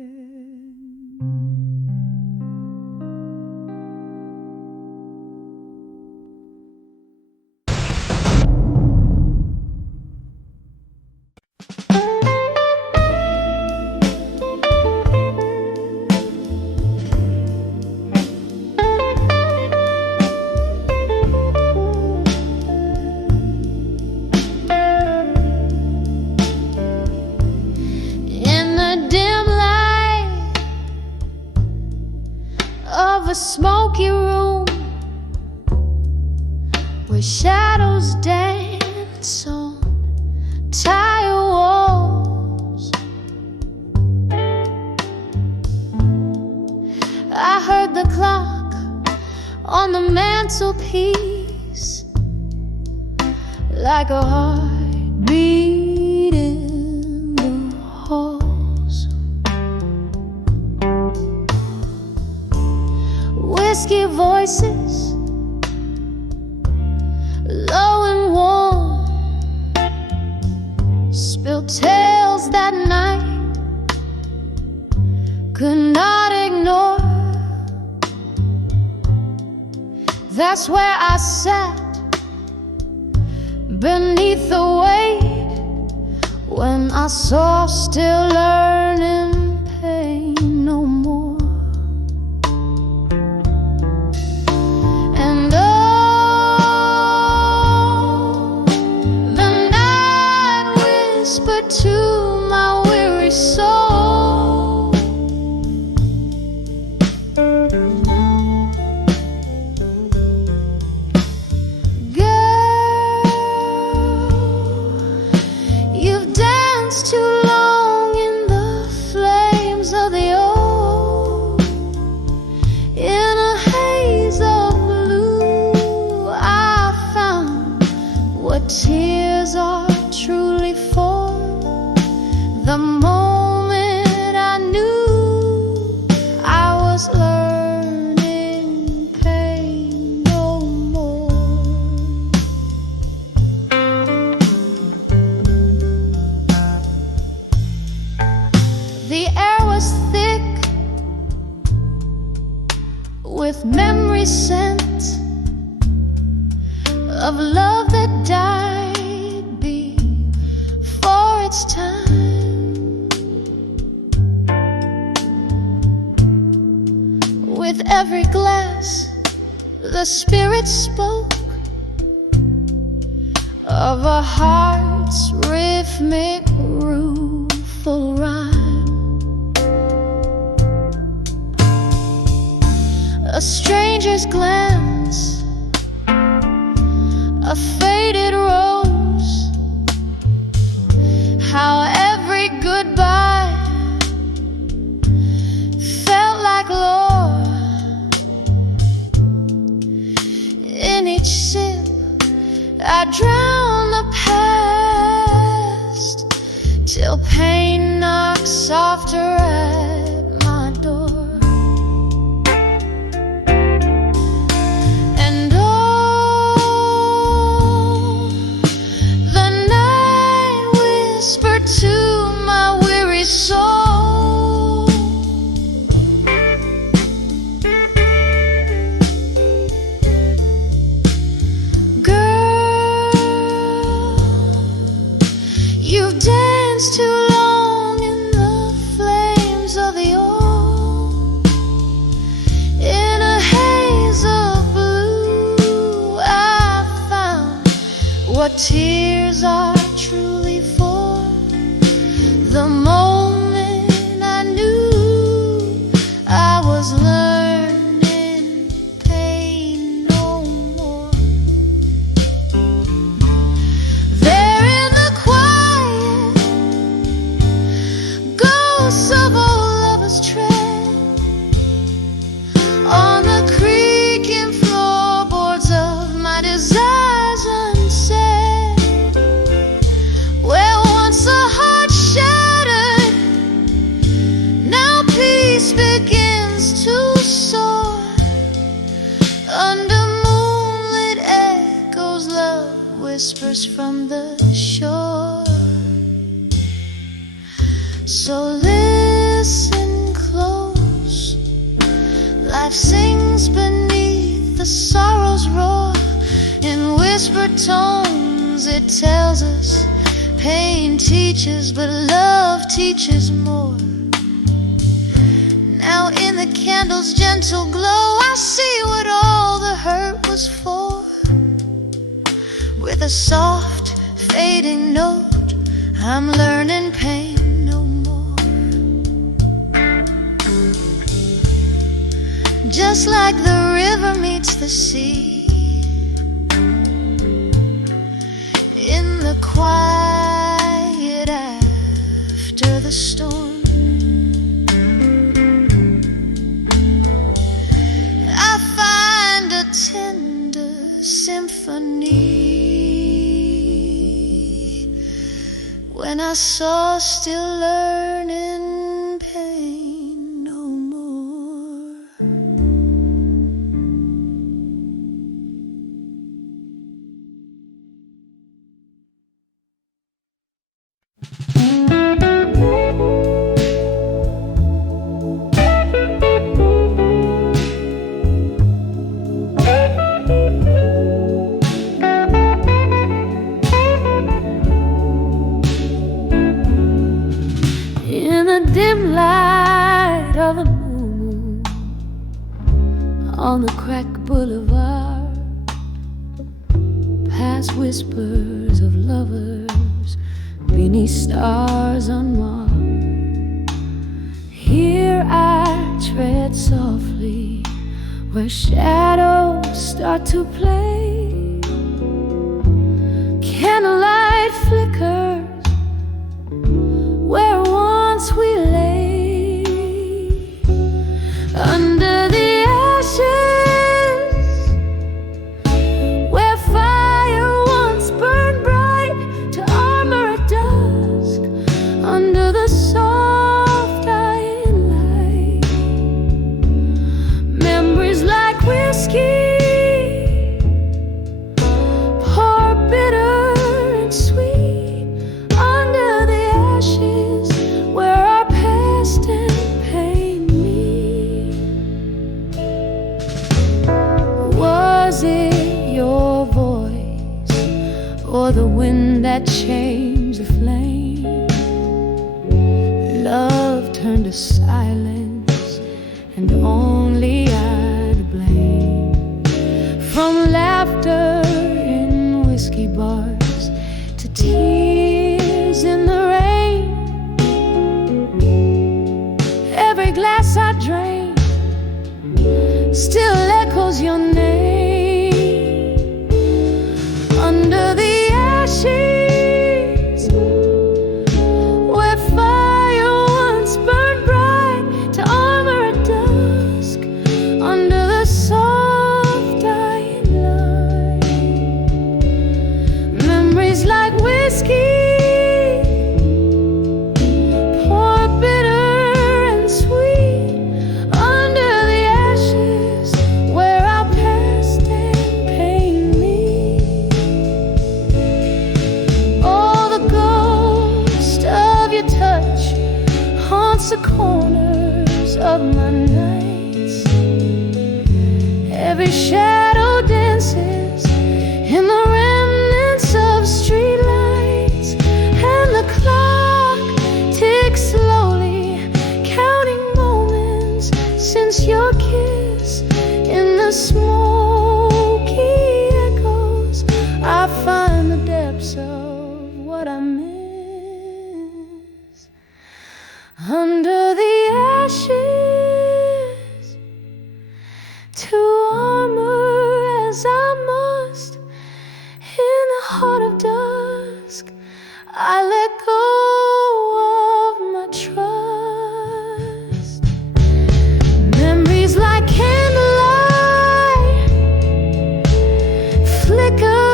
A smoky room where shadows dance on tile walls. I heard the clock on the mantelpiece like a heartbeat in the halls. whiskey voices, low and warm, spilled tales that night could not ignore. That's where I sat beneath the weight when I saw still learning pain no more. And oh, the night whispered to my weary soul, you've danced too long in the flames of the old. In a haze of blue, I found what tears are truly for. The moment I knew I was learning pain no more. The air was thick with memory scent of love that died before its time. With every glass, the spirit spoke of a heart's rhythmic rueful rhyme. A stranger's glance, a faded rose, how every goodbye felt like lore. In each sip I drown the past till pain knocks softer at my door. And oh, the night whispered to my weary soul, girl, you've danced too long in the flames of the old. In a haze of blue, I found what tears are truly for. The moment I knew I was learning pain no more. There in the quiet, ghosts of old lovers tread on the creaking floorboards of my desires unsaid. Where once a heart shattered, now peace begins to soar. Under moonlit echoes, love whispers from the shore. So listen close, life sings beneath the sorrow's roar. In whispered tones it tells us pain teaches, but love teaches more. Now in the candle's gentle glow, I see what all the hurt was for. With a soft fading note, I'm learning pain no more. Just like the river meets the sea, in the quiet after the storm, I find a tender symphony when I saw still learning pain no more. dim light of the moon on the cracked boulevard, past whispers of lovers beneath stars unmarked. Here I tread softly where shadows start to play. Candlelight flickers where once we lay. Under the ashes where fire once burned bright to armor at dusk. Under the soft dying light, memories like whiskey pour bitter and sweet. Under the ashes where our past and pain meet. Was it your voice or the wind that changed the flame? Love turned to silence and only I to blame. From laughter in whiskey bars to tears in the rain, every glass I drain still echoes your name. Under the ashes where fire once burned bright to armor at dusk. Under the soft dying light, memories like whiskey pour bitter and sweet. Under the ashes where our past and pain meet. Oh, the ghost of your touch haunts the corners of my nights. Every shadow dances in the remnants of streetlights, and the clock ticks slowly, counting moments since your kiss. In the smoky echoes, I find the depths of what I miss. Under the ashes, to armor as I must. In the heart of dusk, I let go of my trust. Memories like candlelight flicker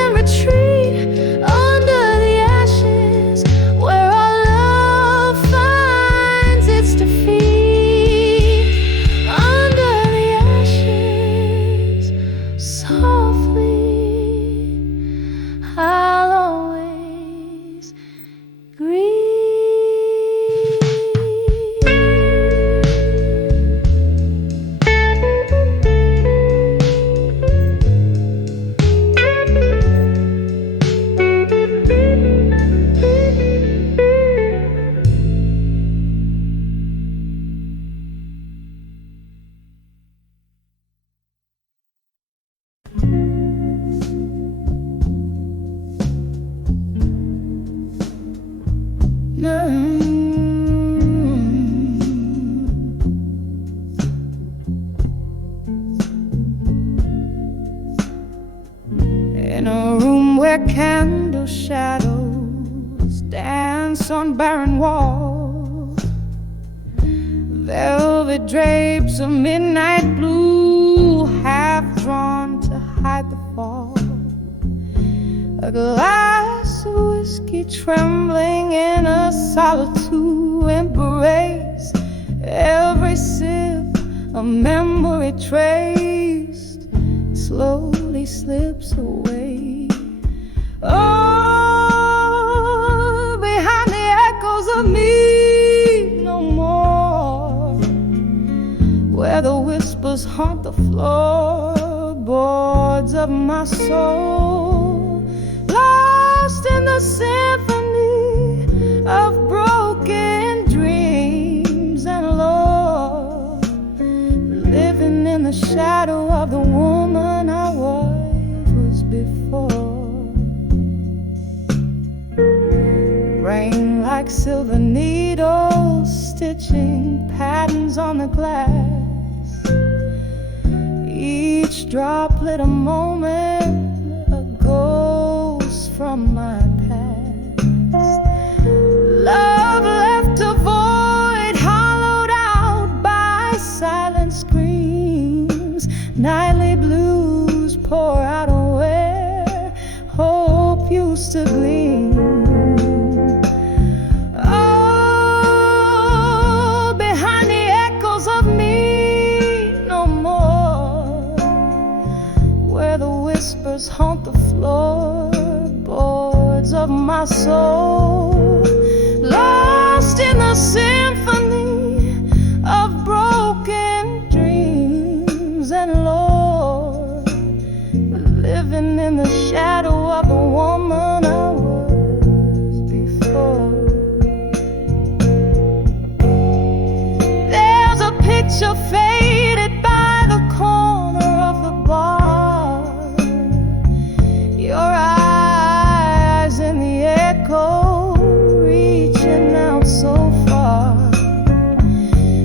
and retreat. Under the ashes where our love finds its defeat. Under the ashes, softly I'll always grieve. In a room where candle shadows dance on barren walls, velvet drapes of midnight blue half drawn to hide the fall. A glass of whiskey trembling in a solitude embrace. Every sip a memory traced slowly slips away. Oh, behind the echoes of me no more, where the whispers haunt the floorboards of my soul, lost in the symphony of broken dreams. needles stitching patterns on the glass, each droplet a moment, a ghost from my past. Love left a void hollowed out by silent screams. Nightly blues pour out where hope used to gleam. Oh, behind the echoes of me no more, where the whispers haunt the floorboards of my soul, lost in the symphony of broken dreams. And Lord, living in the shadow of the woman I was before. There's a picture faded by the corner of the bar, your eyes in the echo reaching out so far,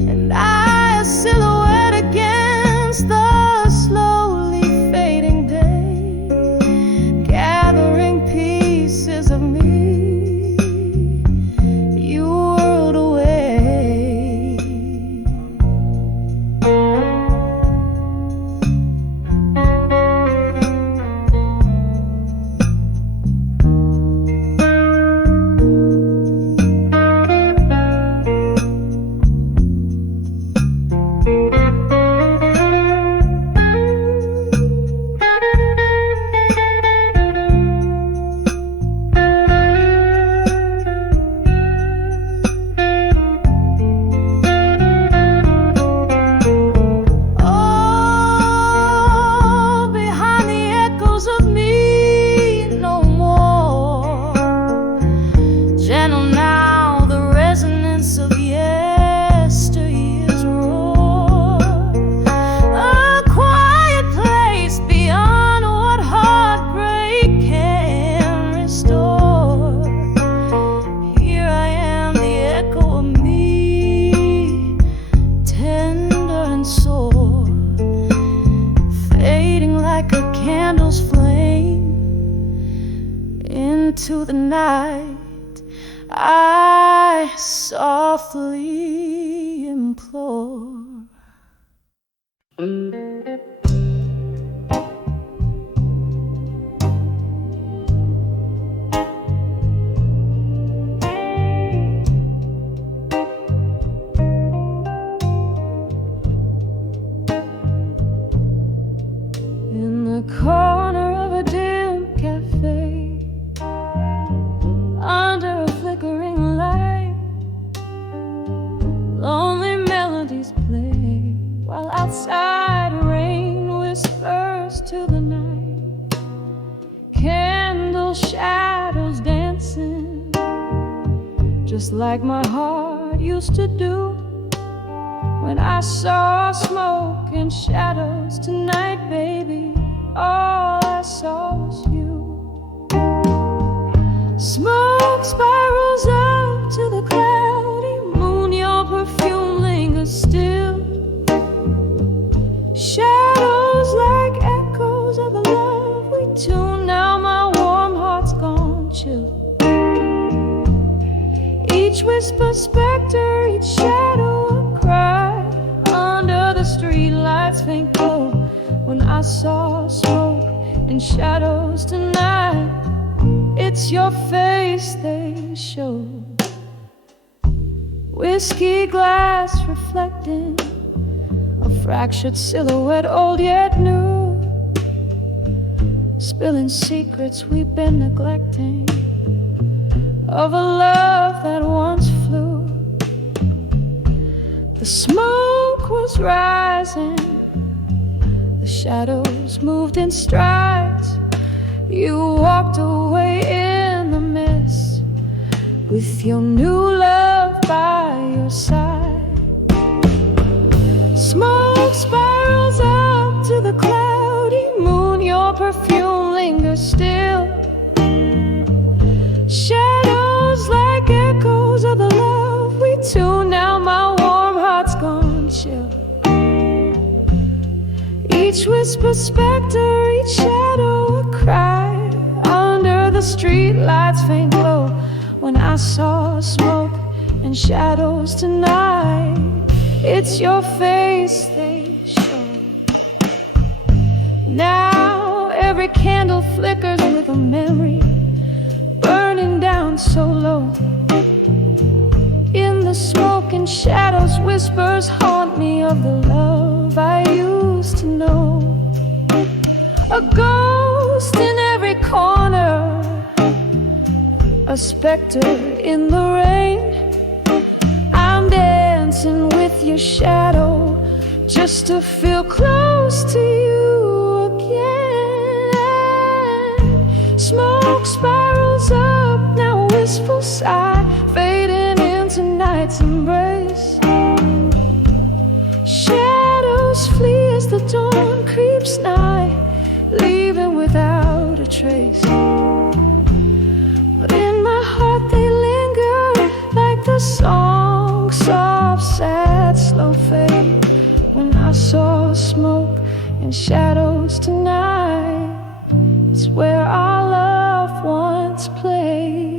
and I a silhouette against the slowly fading day, gathering pieces of me you whirled away. Oh, behind the echoes of me no more, gentle now the resonance of yesteryear's roar, a quiet place beyond what heartbreak can restore. Here I am, the echo of me, tender and sore, fading like a candle's flame into the night. I softly implore. In the corner of a dim cafe, under a flickering light, lonely melodies play, while outside rain whispers to the night. Candle shadows dancing, just like my heart used to do when I saw smoke and shadows. Tonight, baby, all I saw was you. Smoke spirals up to the cloudy moon, your perfume lingers still. Shadows like echoes of the love we tune. Now my warm heart's gone chill. Each whisper specter, each shadow a cry, under the streetlights faint glow. When I saw smoke and shadows tonight, it's your face they show. Whiskey glass reflecting a fractured silhouette, old yet new, spilling secrets we've been neglecting, of a love that once flew. The smoke was rising, the shadows moved in strides. You walked away in the mist, with your new love by your side. Smoke spirals up to the cloudy moon, your perfume lingers still. Shadows like echoes of the love we too. Now my warm heart's gone chill. Each whisper specter, each shadow a cry. Under the street lights faint glow. When I saw smoke and shadows tonight, it's your face they show. Now every candle flickers with a memory, burning down so low. In the smoke and shadows, whispers haunt me of the love I used to know. A ghost in every corner, a specter in the rain. I'm dancing with your shadow just to feel close to you again. Smoke spirals up, now a wistful sigh, fading into night's embrace. Shadows flee as the dawn creeps nigh, leaving without a trace. But in my heart they linger like the song, soft, sad, slow fade. When I saw smoke and shadows tonight, it's where our love once played.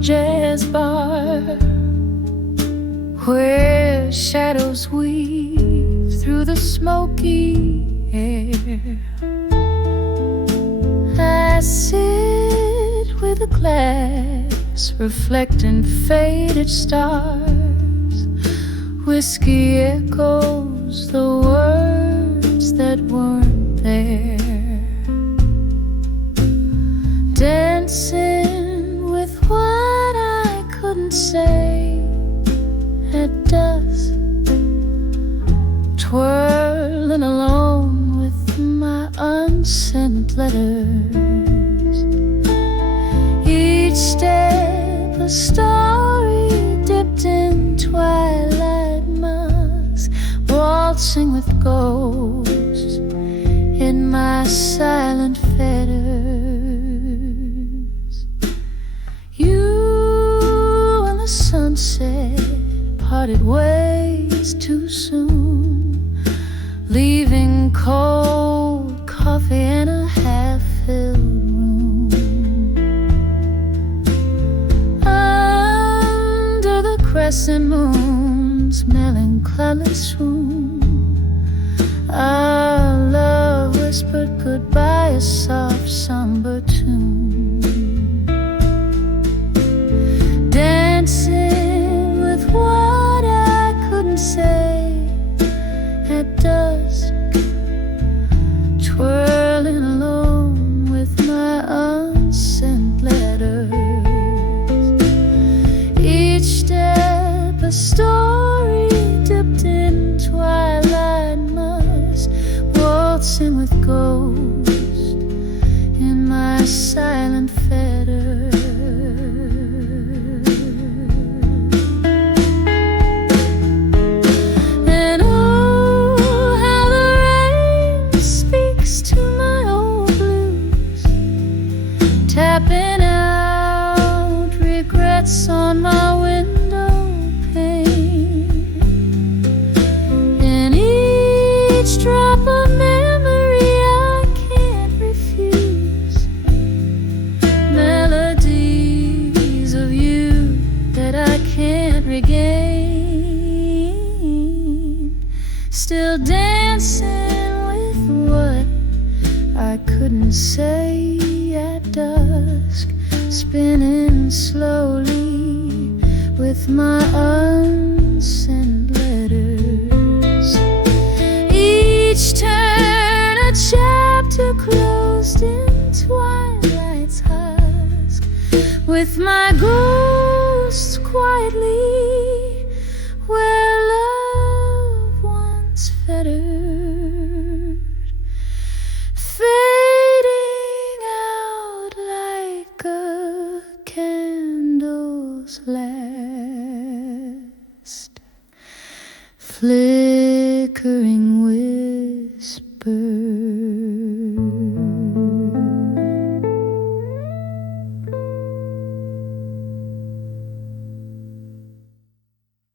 Jazz bar, where shadows weave through the smoky air. I sit with a glass reflecting faded stars. Whiskey echoes the words that weren't there. Dancing with what I couldn't say at dusk, twirling alone with my unsent letters. Each step a story dipped in twilight musk, waltzing with ghosts in my silent fetters. Sunset parted ways too soon, leaving cold coffee in a half-filled room. Under the crescent moon's melancholy swoon, our love whispered goodbye, a soft, somber tune. Dancing with what I couldn't say at dusk, twirling alone with my unsent letters. Each step a story dipped in twilight musk, waltzing with ghosts in my silent fetters. Tapping out regrets on my window pane. In each drop of memory I can't refuse, melodies of you that I can't regain. Still dancing with what I couldn't say at dusk, spinning slowly with my unsent letters. Each turn a chapter closed in twilight's husk, with my ghosts quietly where love once fettered. flickering wind.